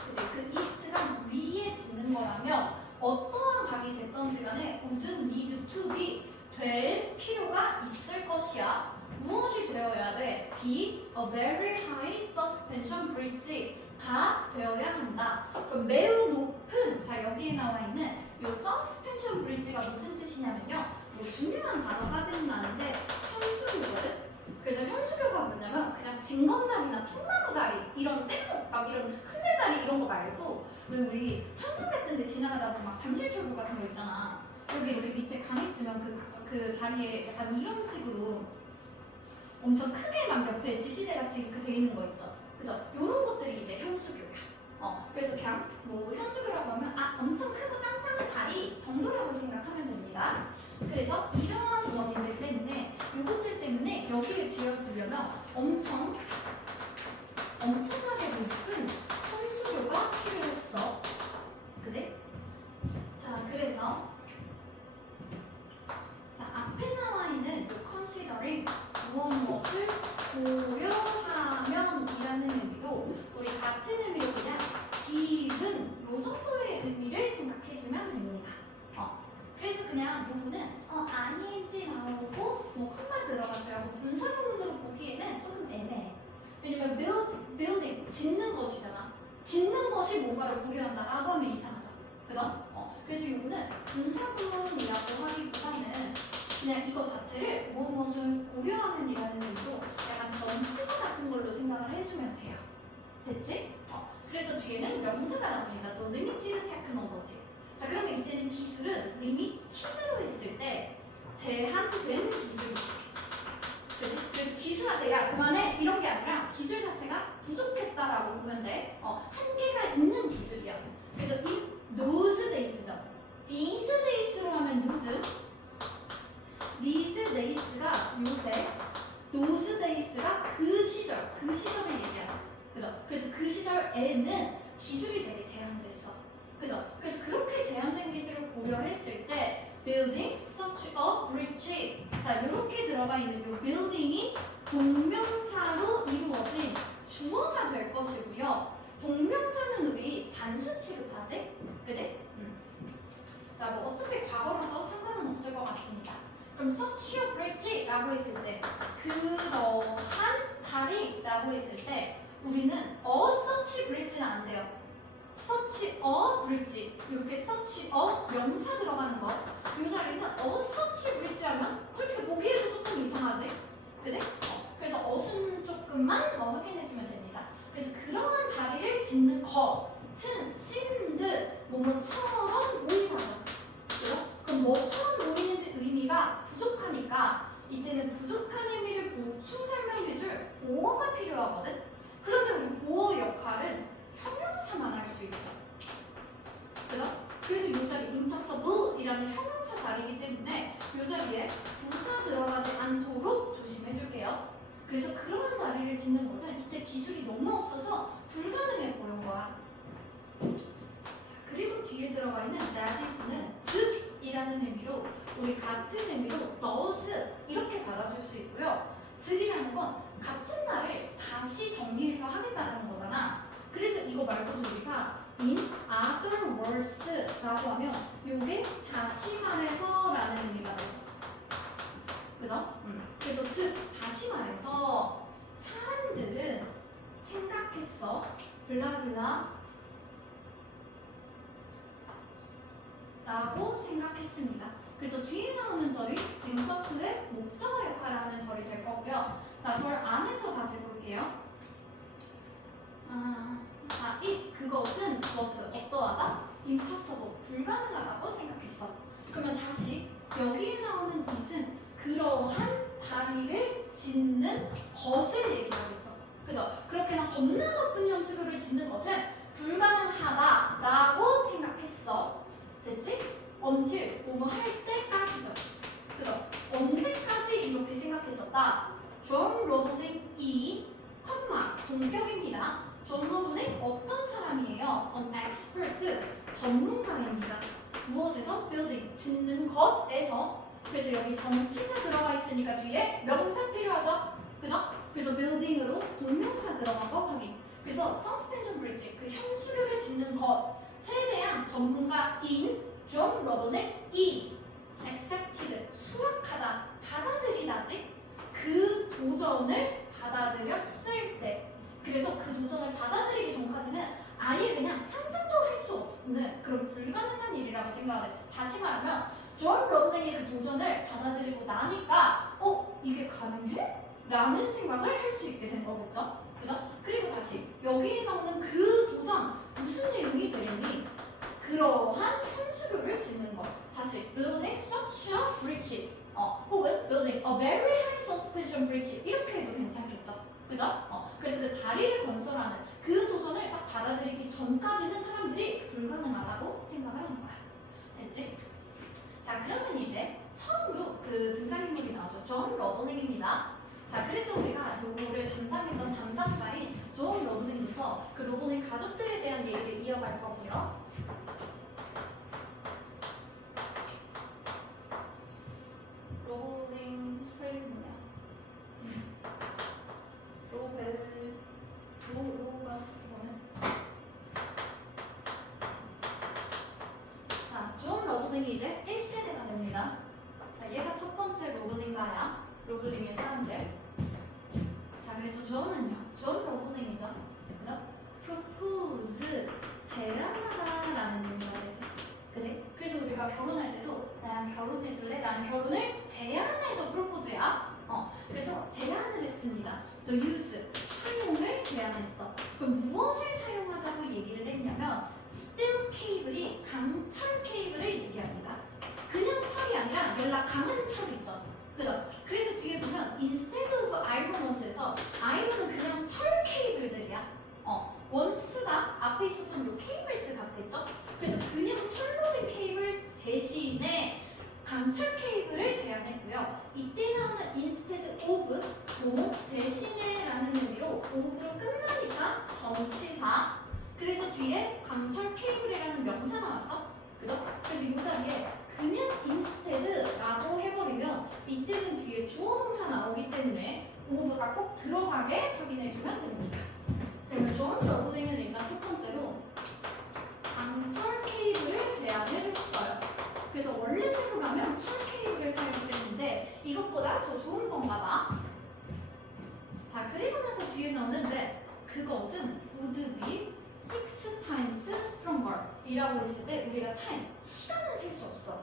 그치? 그 이스트강 위에 짓는 거라면 어떠한 강이 됐던지 간에 wouldn't need to be 될 필요가 있을 것이야. 무엇이 되어야 돼? be a very high suspension bridge가 되어야 한다. 그럼 매우 높은, 자 여기에 나와 있는 이 suspension bridge가 무슨 뜻이냐면요. 뭐 중요한 단어 가지는 않은데 현수교거든. 그래서 현수교가 뭐냐면 그냥 징검다리나 통나무다리 이런 뗏목 막 이런 흔들다리 이런 거 말고 왜 우리 한강 같은 데 지나가다 보면 막 잠실철도 같은 거 있잖아. 여기 이렇게 밑에 강 있으면 그 다리에 약간 이런 식으로 엄청 크게 막 옆에 지지대 같이 이렇게 돼 있는 거 있죠. 그죠? 이런 것들이 이제 현수교야. 그래서 그냥 뭐 현수교라고 하면 엄청 크고 짱짱한 다리 정도라고 생각하면 됩니다. 그래서 이러한 원인들 때문에 이것들 때문에 여기에 지어지려면 엄청나게 높은 현수교가 필요했어. 그지? 자, 그래서 앞에 나와 있는 이 considering 무엇을 고려하면 이라는 의미로 우리 같은 의미로 그냥 given 요 정도의 의미를 생각해주면 됩니다. 그래서 그냥 요거는 ing 나오고 뭐 컴마 들어가서요. 분사구문으로 보기에는 조금 애매해. 왜냐면 building 짓는 것이잖아. 짓는 것이 뭔가를 고려한다라고 하면 이상하죠. 그죠? 그래서 요거는 분사구문이라고 하기보다는 그냥 이거 자체를 무엇을 고려하면이라는 의미로 약간 전치사 같은 걸로 됐지? 그래서 뒤에는 명사가 나옵니다. 또 limited technology. 자, 그러면 이때는 기술은 limited로 했을 때 제한된 기술이지. 그치? 그래서 기술한테 야 그만해 이런 게 아니라 기술 자체가 부족했다라고 보면 돼. 한계가 있는 기술이야. 그래서 이 those days죠. these days로 하면 those, these days가 요새, those days가 그 시절을 얘기하죠. 그죠? 그래서 그 시절에는 기술이 되게 제한됐어. 그죠? 그래서 그렇게 제한된 기술을 고려했을 때 building such a bridge. 자, 이렇게 들어가 있는 이 building이 동명사로 이루어진 주어가 될 것이고요. 동명사는 우리 단수 취급하지? 그지? 자, 뭐 어차피 과거라서 상관은 없을 것 같습니다. 그럼 such a bridge라고 했을 때 그러한 다리라고 했을 때 우리는 such bridge는 안 돼요. such a bridge 이렇게 such a 명사 들어가는 거. 이 자리는 such bridge 하면 솔직히 보기에도 조금 이상하지, 그지? 그래서 어순 조금만 더 확인해주면 됩니다. 그래서 그러한 다리를 짓는 것은 seemed 뭐뭐처럼 보이죠. 그죠? 그럼 뭐처럼 보이는지 의미가 부족하니까 이때는 부족한 의미를 보충 설명해줄 보어가 필요하거든. 그런데 우리 보어 역할은 형용사만 할 수 있죠. 그죠? 그래서 이 자리 impossible이라는 형용사 자리이기 때문에 이 자리에 부사 들어가지 않도록 조심해줄게요. 그래서 그러한 다리를 짓는 것은 이때 기술이 너무 없어서 불가능해 보인 거야. 자, 그리고 뒤에 들어가 있는 thatis는 즉이라는 의미로 우리 같은 의미로 does 이렇게 받아줄 수 있고요. 즉이라는 건 같은 말을 다시 정리해서 하겠다는 거잖아. 그래서 이거 말고도 우리가 in other words라고 하면 이게 다시 말해서라는 의미가 되죠. 그죠? 그래서 즉 다시 말해서 사람들은 생각했어 블라블라 라고 생각했습니다. 그래서 뒤에 나오는 절이 지금 서트의 목적어 역할을 하는 절이 될 거고요. 자, 절 안에서 다시 볼게요. 자, 그것은 어떠하다? impossible, 불가능하다고 생각했어. 그러면 다시 여기에 나오는 it은 그러한 다리를 짓는 것을 얘기하겠죠. 그죠? 그렇게나 겁나 높은 연수교를 짓는 것은 불가능하다라고 생각했어. 됐지? until, 뭐뭐 할 때까지죠. 그죠? 언제까지 이렇게 생각했었다? 존 로블링이, 동격입니다. 존 로블링 어떤 사람이에요? An expert, 전문가입니다. 무엇에서? building, 짓는 것에서. 그래서 여기 정치사 들어가 있으니까 뒤에 명사 필요하죠? 그죠? 그래서 building으로 동명사 들어간 거 확인. 그래서 suspension bridge, 그 형수교를 짓는 것에 대한 전문가인 존 로블링이 accepted, 수락하다, 받아들이다지? 그 도전을 받아들였을 때. 그래서 그 도전을 받아들이기 전까지는 아예 그냥 상상도 할 수 없는 그런 불가능한 일이라고 생각을 했어. 다시 말하면 존 로블링이 그 도전을 받아들이고 나니까 이게 가능해? 라는 생각을 할 수 있게 된 거겠죠. 그죠? 그리고 다시 여기에 나오는 그 도전 무슨 내용이 되니? 그러한 현수교를 짓는 것. 다시 building such a bridge 혹은 building a very high suspension bridge 이렇게 해도 괜찮겠죠. 그죠? 그래서 그 다리를 건설하는 그 도전을 딱 받아들이기 전까지는 사람들이 불가능하다고 생각을 하는 거야. 됐지? 자, 그러면 이제 처음으로 그 등장인물이 나오죠. 존 로블링입니다. 자, 그래서 우리가 요거를 담당했던 담당자인 존 로블링부터 그 로블링 가족들에 대한 얘기를 이어갈 거고요. 로블링 스펠링 뭐냐? 로가 이거는. 자, 존 로블링이 이제 1세대가 됩니다. 자, 얘가 첫 번째 로블링가야. 로블링의 사람들. of 대신에 라는 의미로 of로 끝나니까 전치사. 그래서 뒤에 강철 케이블이라는 명사 나왔죠? 그죠? 그래서 이 자리에 그냥 instead라고 해버리면 이때는 뒤에 주어 동사 나오기 때문에 of가 꼭 들어가게 확인해주면 됩니다. 그러면 좀 결국에는 일단 첫 번째로 강철 케이블을 제안을 했어요. 그래서 원래대로 가면 철 케이블을 사용했는데 이것보다 더 좋은 건가 봐. 자, 그리고 나서 뒤에 나오는데 그것은 would be 6 times stronger 이라고 했을 때 우리가 time, 시간은 셀 수 없어.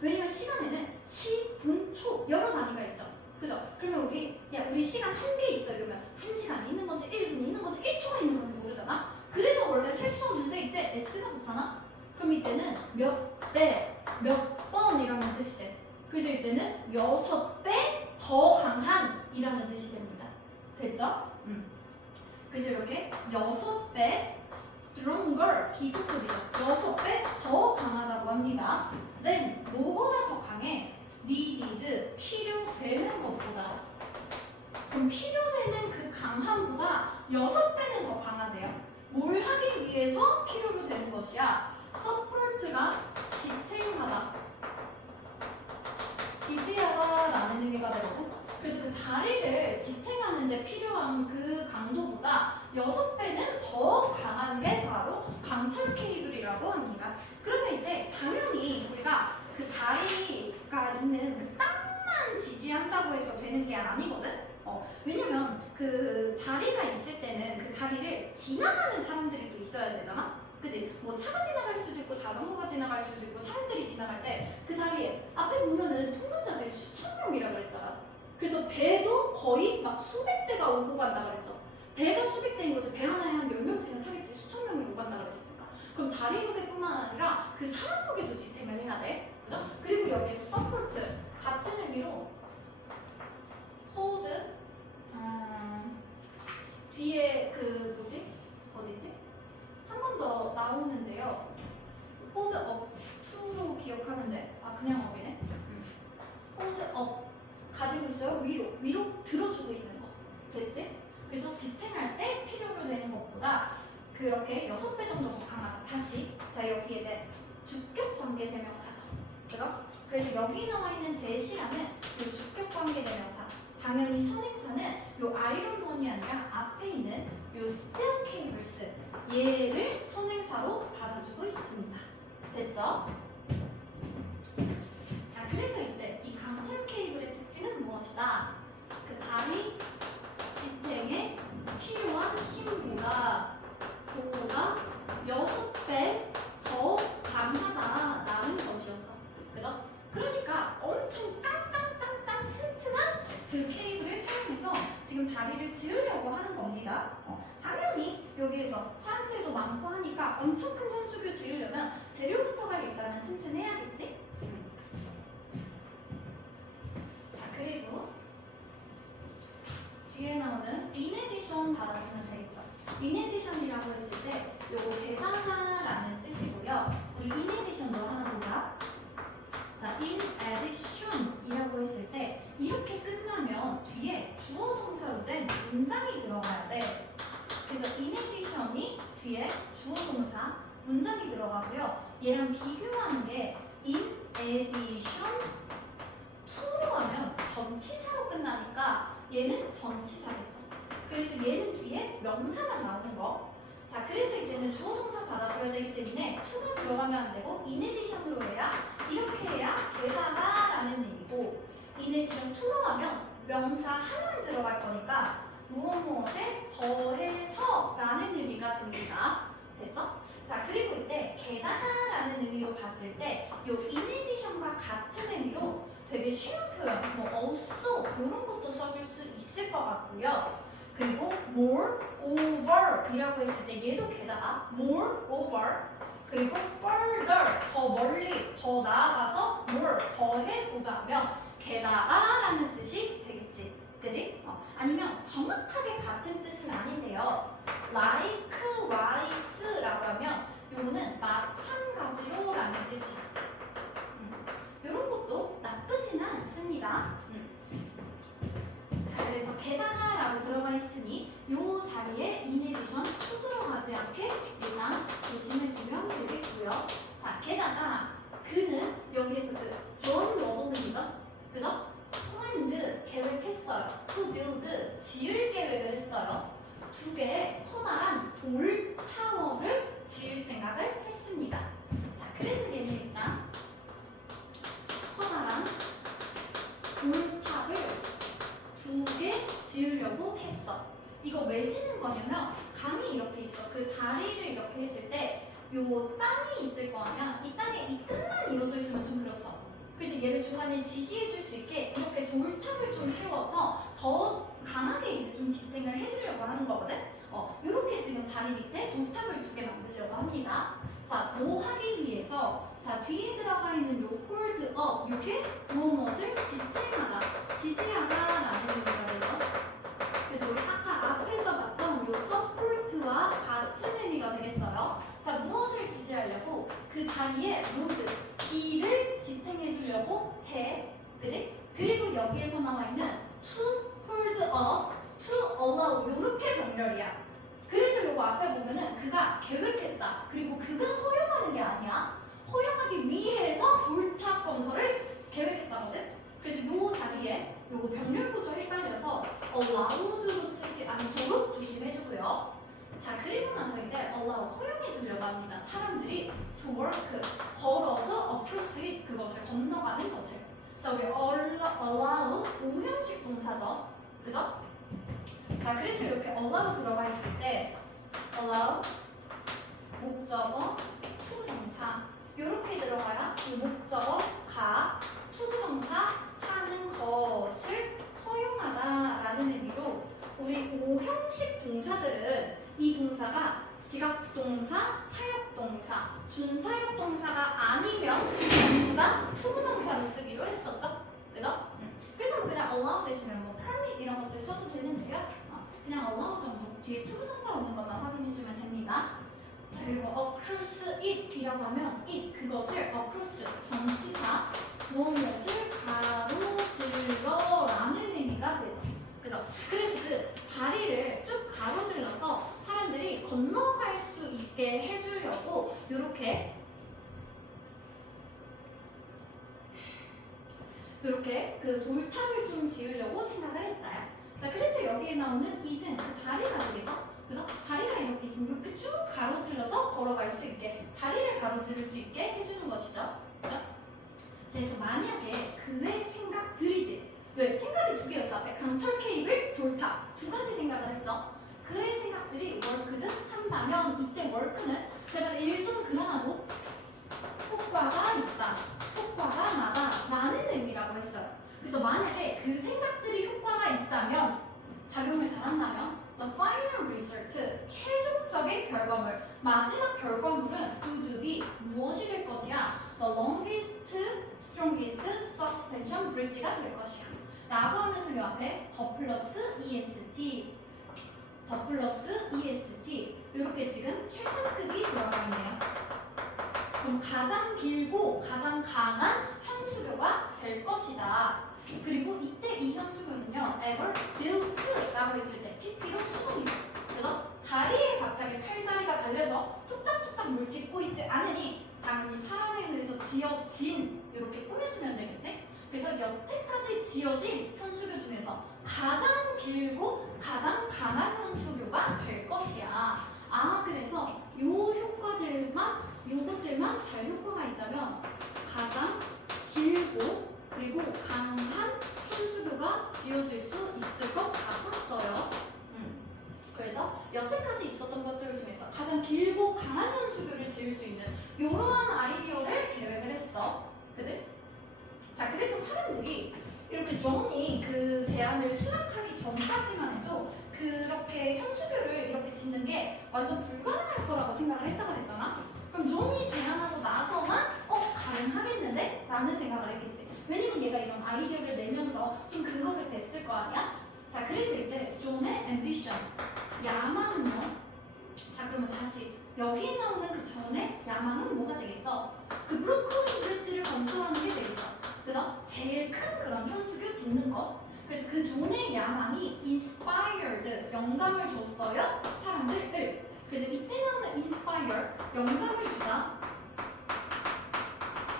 왜냐면 시간에는 시, 분, 초 여러 단위가 있죠. 그죠? 그러면 우리 시간 한 개 있어 이러면 1시간 있는 건지 1분 있는 건지 1초가 있는 건지 모르잖아. 그래서 원래 셀 수 없는데 이때 s가 붙잖아. 그럼 이때는 몇 배, 몇 번이라는 뜻이 돼. 그래서 이때는 6배 더 강한이라는 뜻이 됩니다. 됐죠? 그래서 이렇게 6배 stronger 비동급이죠. 6배 더 강하다고 합니다. then 뭐보다 더 강해? needed 필요되는 것보다. 그럼 필요되는 그 강함보다 6배는 더 강하대요. 뭘 하기 위해서 필요로 되는 것이야? support가 지탱하다, 지지하다 라는 의미가 되거든. 그래서 그 다리를 지탱하는 데 필요한 그 강도보다 6배는 더 강한 게 바로 강철 케이블이라고 합니다. 그러면 이때 당연히 우리가 그 다리가 있는 그 땅만 지지한다고 해서 되는 게 아니거든. 왜냐면 그 다리가 있을 때는 그 다리를 지나가는 사람들이 또 있어야 되잖아. 그치? 뭐 차가 지나갈 수도 있고 자전거가 지나갈 수도 있고 사람들이 지나갈 때 그 다리 앞에 보면은 통근자들이 수천 명이라 그랬잖아. 그래서 배도 거의 막 수백 대가 오고 간다 그랬죠. 배가 수백 대인 거지. 배 하나에 한 10명씩은 타겠지. 수천 명이 오고 간다 그랬으니까. 그럼 다리 무게뿐만 아니라 그 사람 무게도 지탱을 해야 돼. 그죠? 그리고 여기에서 서포트 같은 의미로 hold 뒤에 그 뭐지? 어디지? 한 번 더 나오는데요. hold up to로 기억하는데 그냥 업이네. hold up 가지고 있어요. 위로 들어주고 있는 거. 됐지? 그래서 지탱할 때 필요로 되는 것보다 그렇게 6배 정도 더 강하다. 다시 자 여기에 주격 관계 대명사죠. 그죠? 그래서 여기 나와 있는 대시라는 이 주격 관계 대명사. 당연히 선행사는 요 아이론본이 아니라 앞에 있는 요 steel cables 얘를 선행사로 받아주고 있습니다. 됐죠? 자, 그래서 이때 이 강철 케이블의 특징은 무엇이다? 그 다리 지탱에 필요한 힘보다 6배 더 강하다라는 것이었죠. 그죠? 그러니까 엄청 짱짱짱짱 튼튼한 그 케이블을 사용해서 지금 다리를 지으려고 하는 겁니다. 당연히 여기에서 사람들도 많고 하니까 엄청 큰 혼수교 지으려면 재료부터가 일단은 튼튼해야겠지? 자, 그리고 뒤에 나오는 in addition 받아주면 되겠죠. in addition이라고 했을 때 요거 게다가라는 뜻이고요. 우리 in addition도 하나 보자. 자, in addition이라고 했을 때 이렇게 끝나면 뒤에 주어 동사로 된 문장이 들어가야 돼. 그래서 in addition이 뒤에 주어 동사 문장이 들어가고요. 얘랑 비교하는 게 in addition to로 하면 전치사로 끝나니까 얘는 전치사겠죠. 그래서 얘는 뒤에 명사가 나오는 거. 자, 그래서 이때는 주어 동사 받아줘야 되기 때문에 to가 들어가면 안 되고 in addition으로 해야 이렇게 해야 게다가라는 의미고 in addition to로 하면 명사 하나만 들어갈 거니까 무엇무엇에 더해서 라는 의미가 됩니다. 됐죠? 자, 그리고 이때 게다가라는 의미로 봤을 때 요 in addition과 같은 의미로 되게 쉬운 표현, 뭐 also 이런 것도 써줄 수 있을 것 같고요. 그리고 more over 이라고 했을 때 얘도 게다가 more over 그리고 further 더 멀리 더 나아가서 more 더해보자 하면 게다가라는 뜻이 되겠지. 그지? 아니면 정확하게 같은 뜻은 아닌데요. likewise-라고 하면 요거는 마찬가지로라는 뜻이야. 이런 것도 나쁘지는 않습니다. 타워를 지을 생각을 했습니다. 자, 그래서 얘는 일단 커다란 돌탑을 2개 지으려고 했어. 이거 왜 짓는 거냐면 강이 이렇게 있어. 그 다리를 이렇게 했을 때 요 땅이 있을 거 아니야. 이 땅에 이 끝만 이어져 있으면 좀 그렇죠. 그래서 얘를 중간에 지지해 줄 수 있게 이렇게 돌탑을 좀 세워서 더 강하게 이제 좀 지탱을 해주려고 하는 거거든. 이렇게 지금 다리 밑에 돌탑을 2개 만들려고 합니다. 자, 뭐 하기 위해서 자 뒤에 들어가 있는 요 hold up 요게 무엇을 지탱하다, 지지하다라는 의미가 되죠. 그래서 우리 아까 앞에서 봤던 요 support와 같은 의미가 되겠어요. 자, 무엇을 지지하려고? 그 다리에 로드, 길을 지탱해 주려고 해. 그지? 그리고 여기에서 나와 있는 to hold up, to allow 요렇게 병렬이야. 그래서 요거 앞에 보면은 그가 계획했다. 그리고 그가 허용하는 게 아니야. 허용하기 위해서 돌탑 건설을 계획했다거든. 그래서 요 자리에 요거 병렬 구조 헷갈려서 allowed로 쓰지 않도록 조심해주고요. 자, 그리고 나서 이제 allow 허용해 주려고 합니다. 사람들이 to work 걸어서 across it 그것을 건너가는 것을. 자, 우리 allow 5형식 동사죠. 그죠? 자, 그래서 이렇게 allow 들어가 있을 때 allow 목적어 투부정사 이렇게 들어가야 이 목적어가 투부정사 하는 것을 허용하다라는 의미로 우리 5형식 동사들은 이 동사가 지각동사, 사역동사, 준사역동사가 아니면 전부 다 투부정사로 쓰기로 했었죠? 그죠? 그래서 그냥 allow 대신에 뭐 permit 이런 것들 써도 되는데요. 그냥 allow 정도 뒤에 투부정사 오는 것만 확인해주면 됩니다. 자, 그리고 across it이라고 하면 it 그것을 across 전치사 무엇을 가로질러라는 의미가 되죠. 그죠? 그래서 그 다리를 쭉 가로질러서 사람들이 건너갈 수 있게 해주려고 이렇게 그 돌탑을 좀 지으려고 생각을 했다. 자, 그래서 여기에 나오는 it은 그 다리가 되겠죠? 그죠? 다리가 이렇게 있으면 이렇게 쭉 가로질러서 걸어갈 수 있게, 다리를 가로지를 수 있게 해주는 것이죠. 그죠? 그래서 만약에 그의 생각들이지. 왜? 생각이 2개였어. 앞에 강철 케이블, 돌탑 2가지 생각을 했죠. 그의 생각들이 work든 한다면 이때 work는 제발 일 좀 그만하고 효과가 있다, 효과가 나다 라는 의미라고 했어요. 그래서 만약에 그 생각들이 효과가 있다면, 작용을 잘한다면 the final result, 최종적인 결과물, 마지막 결과물은 would be 무엇이 될 것이야? the longest, strongest suspension bridge가 될 것이야 라고 하면서 이 앞에 더 플러스 EST, 더 플러스 EST 이렇게 지금 최상급이 들어가 있네요. 그럼 가장 길고 가장 강한 현수교가 될 것이다. 그리고 이때 이 현수교는요, ever built라고 했을 때 PP로 수동이죠. 그래서 다리에 갑자기 팔다리가 달려서 뚝딱뚝딱 뭘 짓고 있지 않으니 당연히 사람에 의해서 지어진 이렇게 꾸며주면 되겠지. 그래서 여태까지 지어진 현수교 중에서 가장 길고 가장 강한 현수교가 될 것이야. 그래서 요 요것들만 잘 효과가 있다면 가장 길고 그리고 강한 현수교가 지어질 수 있을 것 같았어요. 그래서 여태까지 있었던 것들 중에서 가장 길고 강한 현수교를 지을 수 있는 이러한 아이디어를 계획을 했어. 그지? 자, 그래서 사람들이 이렇게 존이 그 제안을 수락하기 전까지만 해도 그렇게 현수교를 이렇게 짓는 게 완전 불가능할 거라고 생각을 했다고 그랬잖아. 그럼 존이 제안하고 나서는 가능하겠는데? 라는 생각을 했겠지. 왜냐면 얘가 이런 아이디어를 내면서 좀 근거를 댔을 거 아니야? 자, 그래서 이때 존의 ambition, 야망은요. 자, 그러면 다시 여기에 나오는 그 전에 야망은 뭐가 되겠어? 그 브로큰 브릿지를 건설하는 게 되겠죠. 그래서 제일 큰 그런 현수교 짓는 거. 그래서 그 존의 야망이 inspired, 영감을 줬어요. 사람들을. 그래서 이때 나오는 inspire, 영감을 주다.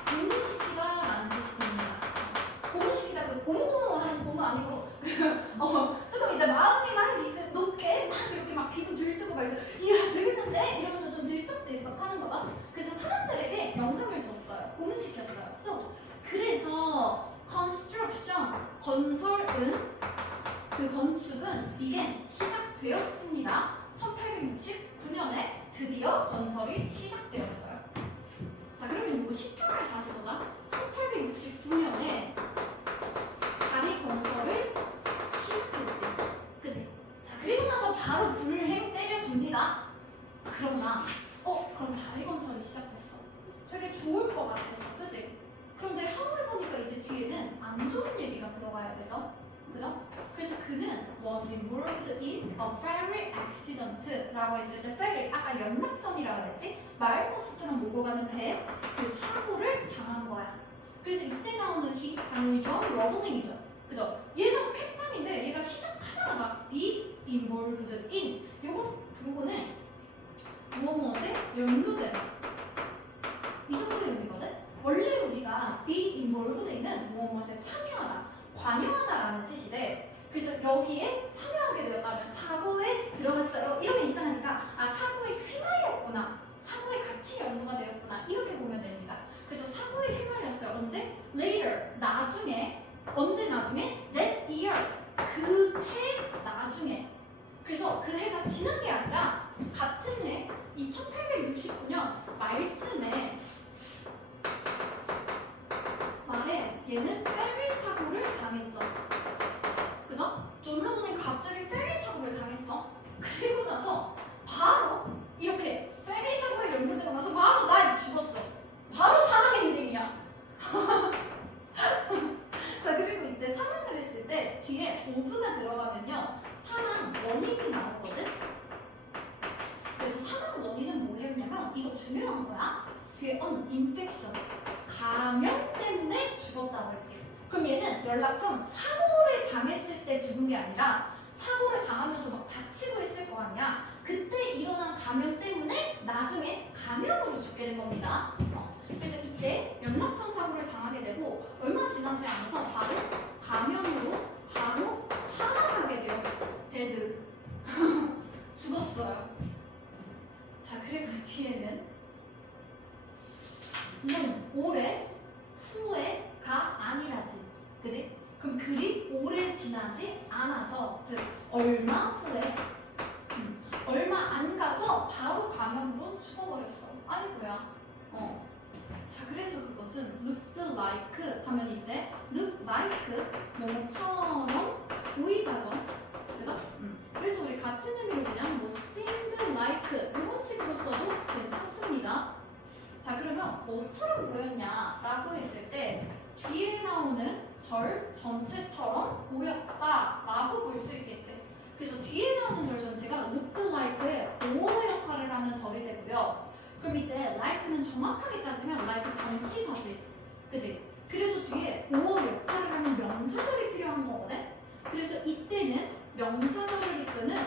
고무시키다라는 뜻이 됩니다. 고무시키다, 그 고무하는 고무 아니고 조금 이제 마음이 막 높게 막 이렇게 막 기분 들뜨고 막 이야 되겠는데 하는데 이러면서 좀 들썩들썩 하는 거죠. 그래서 사람들에게 영감을 줬어요. 고문시켰어요. 그래서 construction, 건설은 그 건축은 began, 시작되었습니다. 1869년에 드디어 건설이 시작되었어요. 자, 그러면 이거 시점을 다시 보자. 1869년에 다리 건설을 시작했지. 그지? 자, 그리고 나서 바로 불행 때려줍니다. 그러나, 그럼 다리 건설을 시작했어. 되게 좋을 것 같았어. 그지? 그런데 하울 보니까 이제 뒤에는 안 좋은 얘기가 들어가야 되죠. 그죠? 그래서 그는 was involved in a ferry accident 라고 했을 때 ferry, 아까 연락선이라고 했지? 마을버스처럼 몰고 가는 배, 그 사고를 당한 거야. 그래서 이때 나오는 he, 당연히 존 러블링이죠. 그죠? 얘가 캡장인데 얘가 시작하자마자 be involved in 요거는 무엇에 연루되다. 이 정도의 의미거든? 원래 우리가 be involved는 무엇에 참여하다, 관여하다라는 뜻인데, 그래서 여기에 참여하게 되었다면 사고에 들어갔어요. 이러면 이상하니까 사고에 휘말렸구나, 사고에 같이 연루가 되었구나, 이렇게 보면 됩니다. 그래서 사고에 휘말렸어요. 언제? Later, 나중에. 언제 나중에? That year, 그 해 나중에. 그래서 그 해가 지난 게 아니라 같은 해 1869년 말쯤에 얘는 페리 사고를 당했죠. 그죠? 존 러블링 갑자기 페리 사고를 당했어. 그리고 나서 바로 이렇게 페리 사고에 연루되고 나서 바로 나 죽었어. 바로 사망 엔딩이야. 자, 그리고 이때 사망을 했을 때 뒤에 오브가 들어가면요 사망 원인이 나오거든. 그래서 사망 원인은 뭐였냐면 이거 중요한 거야. 뒤에 infection, 감염 때문에 죽었다고 했지. 그럼 얘는 연락선 사고를 당했을 때 죽은 게 아니라 사고를 당하면서 막 다치고 있을 거 아니야. 그때 일어난 감염 때문에 나중에 감염으로 죽게 된 겁니다. 그래서 이때 연락선 사고를 당하게 되고 얼마 지나지 않아서 바로 감염으로 바로 사망하게 돼요. 데드. 죽었어요. 자, 그리고 뒤에는 올해 후에가 아니라지. 그지? 그럼 그리 오래 지나지 않아서, 즉 얼마 후에 얼마 안 가서 바로 감염으로 죽어버렸어. 아이고야. 자, 그래서 그것은 look like 하면 이때 look like 뭐처럼 보이다죠. 그죠? 그래서 우리 같은 의미로 그냥 뭐 seemed like 이런 식으로 써도 괜찮습니다. 자, 그러면 뭐처럼 보였냐라고 했을 때 뒤에 나오는 절 전체처럼 보였다라고 볼 수 있겠지. 그래서 뒤에 나오는 절 전체가 look like의 보호 역할을 하는 절이 되고요. 그럼 이때 like는 정확하게 따지면 like 전치사지. 그지? 그래서 뒤에 보호 역할을 하는 명사절이 필요한 거거든. 그래서 이때는 명사절을 이끄는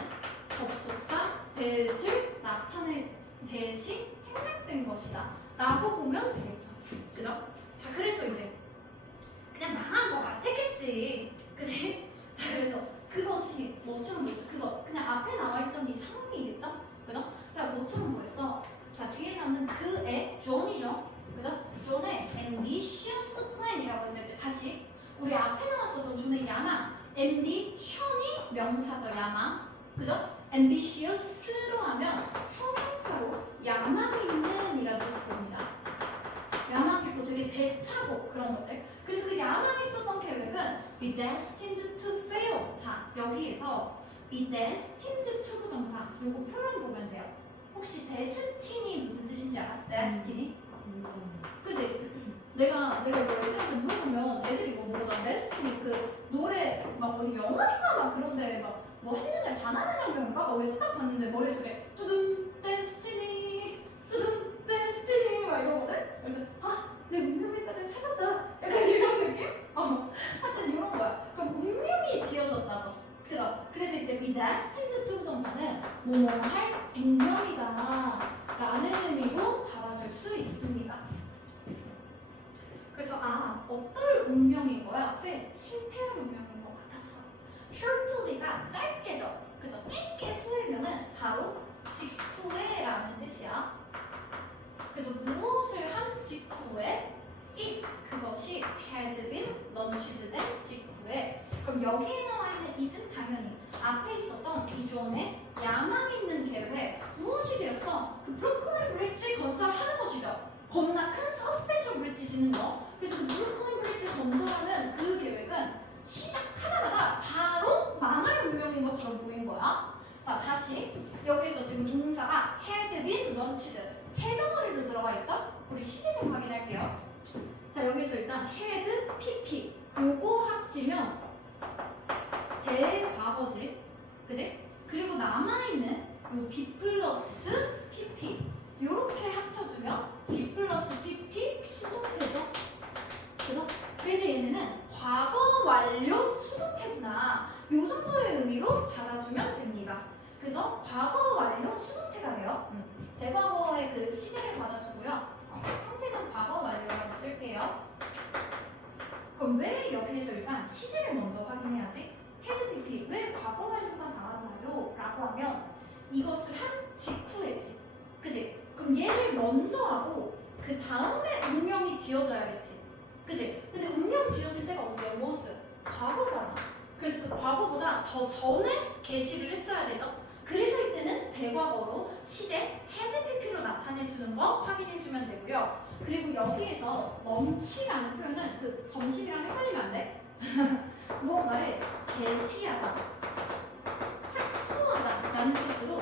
접속사 that을 나타낸 대신 생략된 것이다 라고 보면 되겠죠. 그죠? 자, 그래서 이제 그냥 망한 거 같았겠지. 그지? 자, 그래서 그것이 뭐처럼 보였어? 그거 그냥 앞에 나와있던 이 상황이겠죠? 그죠? 자, 뭐처럼 보였어? 자, 뒤에 나오는 그의 존이죠. 그죠? 존의 ambitious plan이라고 했을 때 다시 우리 앞에 나왔었던 존의 야망, ambition이 명사죠. 야망. 그죠? ambitious로 하면 형용사로 야망 있는 이라는 뜻이 됩니다. 야망 있고 되게 대차고 그런 것들. 그래서 그 야망 있었던 계획은 be destined to fail. 자, 여기에서 be destined to 부정사 요거 표현 보면 돼요. 혹시 destiny이 무슨 뜻인지 알아? destiny? 그지? 내가 뭐 애들한테 물어보면 애들이 이거 모르다. destiny 그 노래 막 어디 영화나 막 그런데 막 뭐 했는데 바나나 장면인가? 거기서 딱 봤는데 머릿속에 뚜둥 데스티니 뚜둥 데스티니 막 이러거든? 그래서 내 운명의 짝을 찾았다 약간 이런 느낌? 하여튼 이런 거야. 그럼 운명이 지어졌다죠. 그래서 이때 be destined to 정사는 뭐할 운명이다 라는 의미로 받아줄 수 있습니다. 그래서 어떨 운명인 거야? 왜? 실패할 운명인 것 같았어. shortly가 짧게죠. 그죠? 짧게 후회면은 바로 직후에라는 had been launched 된 직후에 그럼 여기에 나와 있는 is은 당연히 앞에 있었던 기존의 야망 있는 계획 무엇이 되었어? 그 브루클린 브릿지 건설하는 것이죠. 겁나 큰 서스펜션 브릿지 짓는 거. 그래서 그 브루클린 브릿지 건설하는 그 계획은 시작하자마자 바로 망할 운명인 것처럼 보인 거야. 자 다시 여기서 지금 동사가 had been launched 세 덩어리로 들어가 있죠? 우리 시제 좀 확인할게요. 자 여기서 일단 had, pp 요거 합치면 대과거지, 그지? 그리고 남아있는 요 b 플러스 pp 요렇게 합쳐주면 b 플러스 pp 수동태죠, 그죠? 그래서 얘네는 과거 완료 수동태구나 요 정도의 의미로 받아주면 됩니다. 그래서 과거 완료 수동태가 돼요. 대과거의 그 시제를 받아주고요. 형태는 과거 완료라고 쓸게요. 그럼 왜 여기에서 일단 시제를 먼저 확인해야지? 헤드 PP 왜 과거 완료가 나왔나요? 라고 하면 이것을 한 직후에지, 그지? 그럼 얘를 먼저 하고 그 다음에 운명이 지어져야겠지, 그지? 근데 운명 지어질 때가 언제야? 무엇은? 과거잖아. 그래서 그 과거보다 더 전에 게시를 했어야 되죠. 그래서 이때는 대과거로 시제 헤드 PP로 나타내주는 거 확인해주면 되고요. 그리고 여기에서 넘치라는 표현은 그 점심이랑 헷갈리면 안 돼. 무언가를 개시하다, 착수하다라는 뜻으로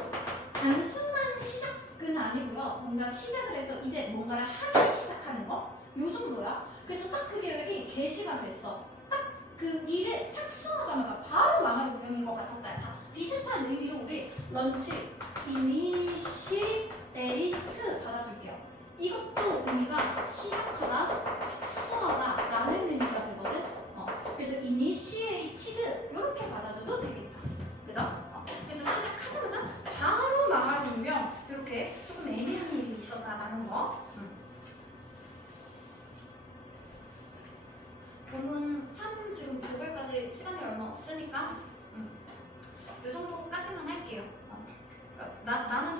단순한 시작은 아니고요. 뭔가 시작을 해서 이제 뭔가를 하기 시작하는 거, 요 정도야. 그래서 딱 그 계획이 개시가 됐어. 딱 그 일에 착수하자마자 바로 망할 운명인 것 같았다. 자, 비슷한 의미로 우리 런치, 이니셜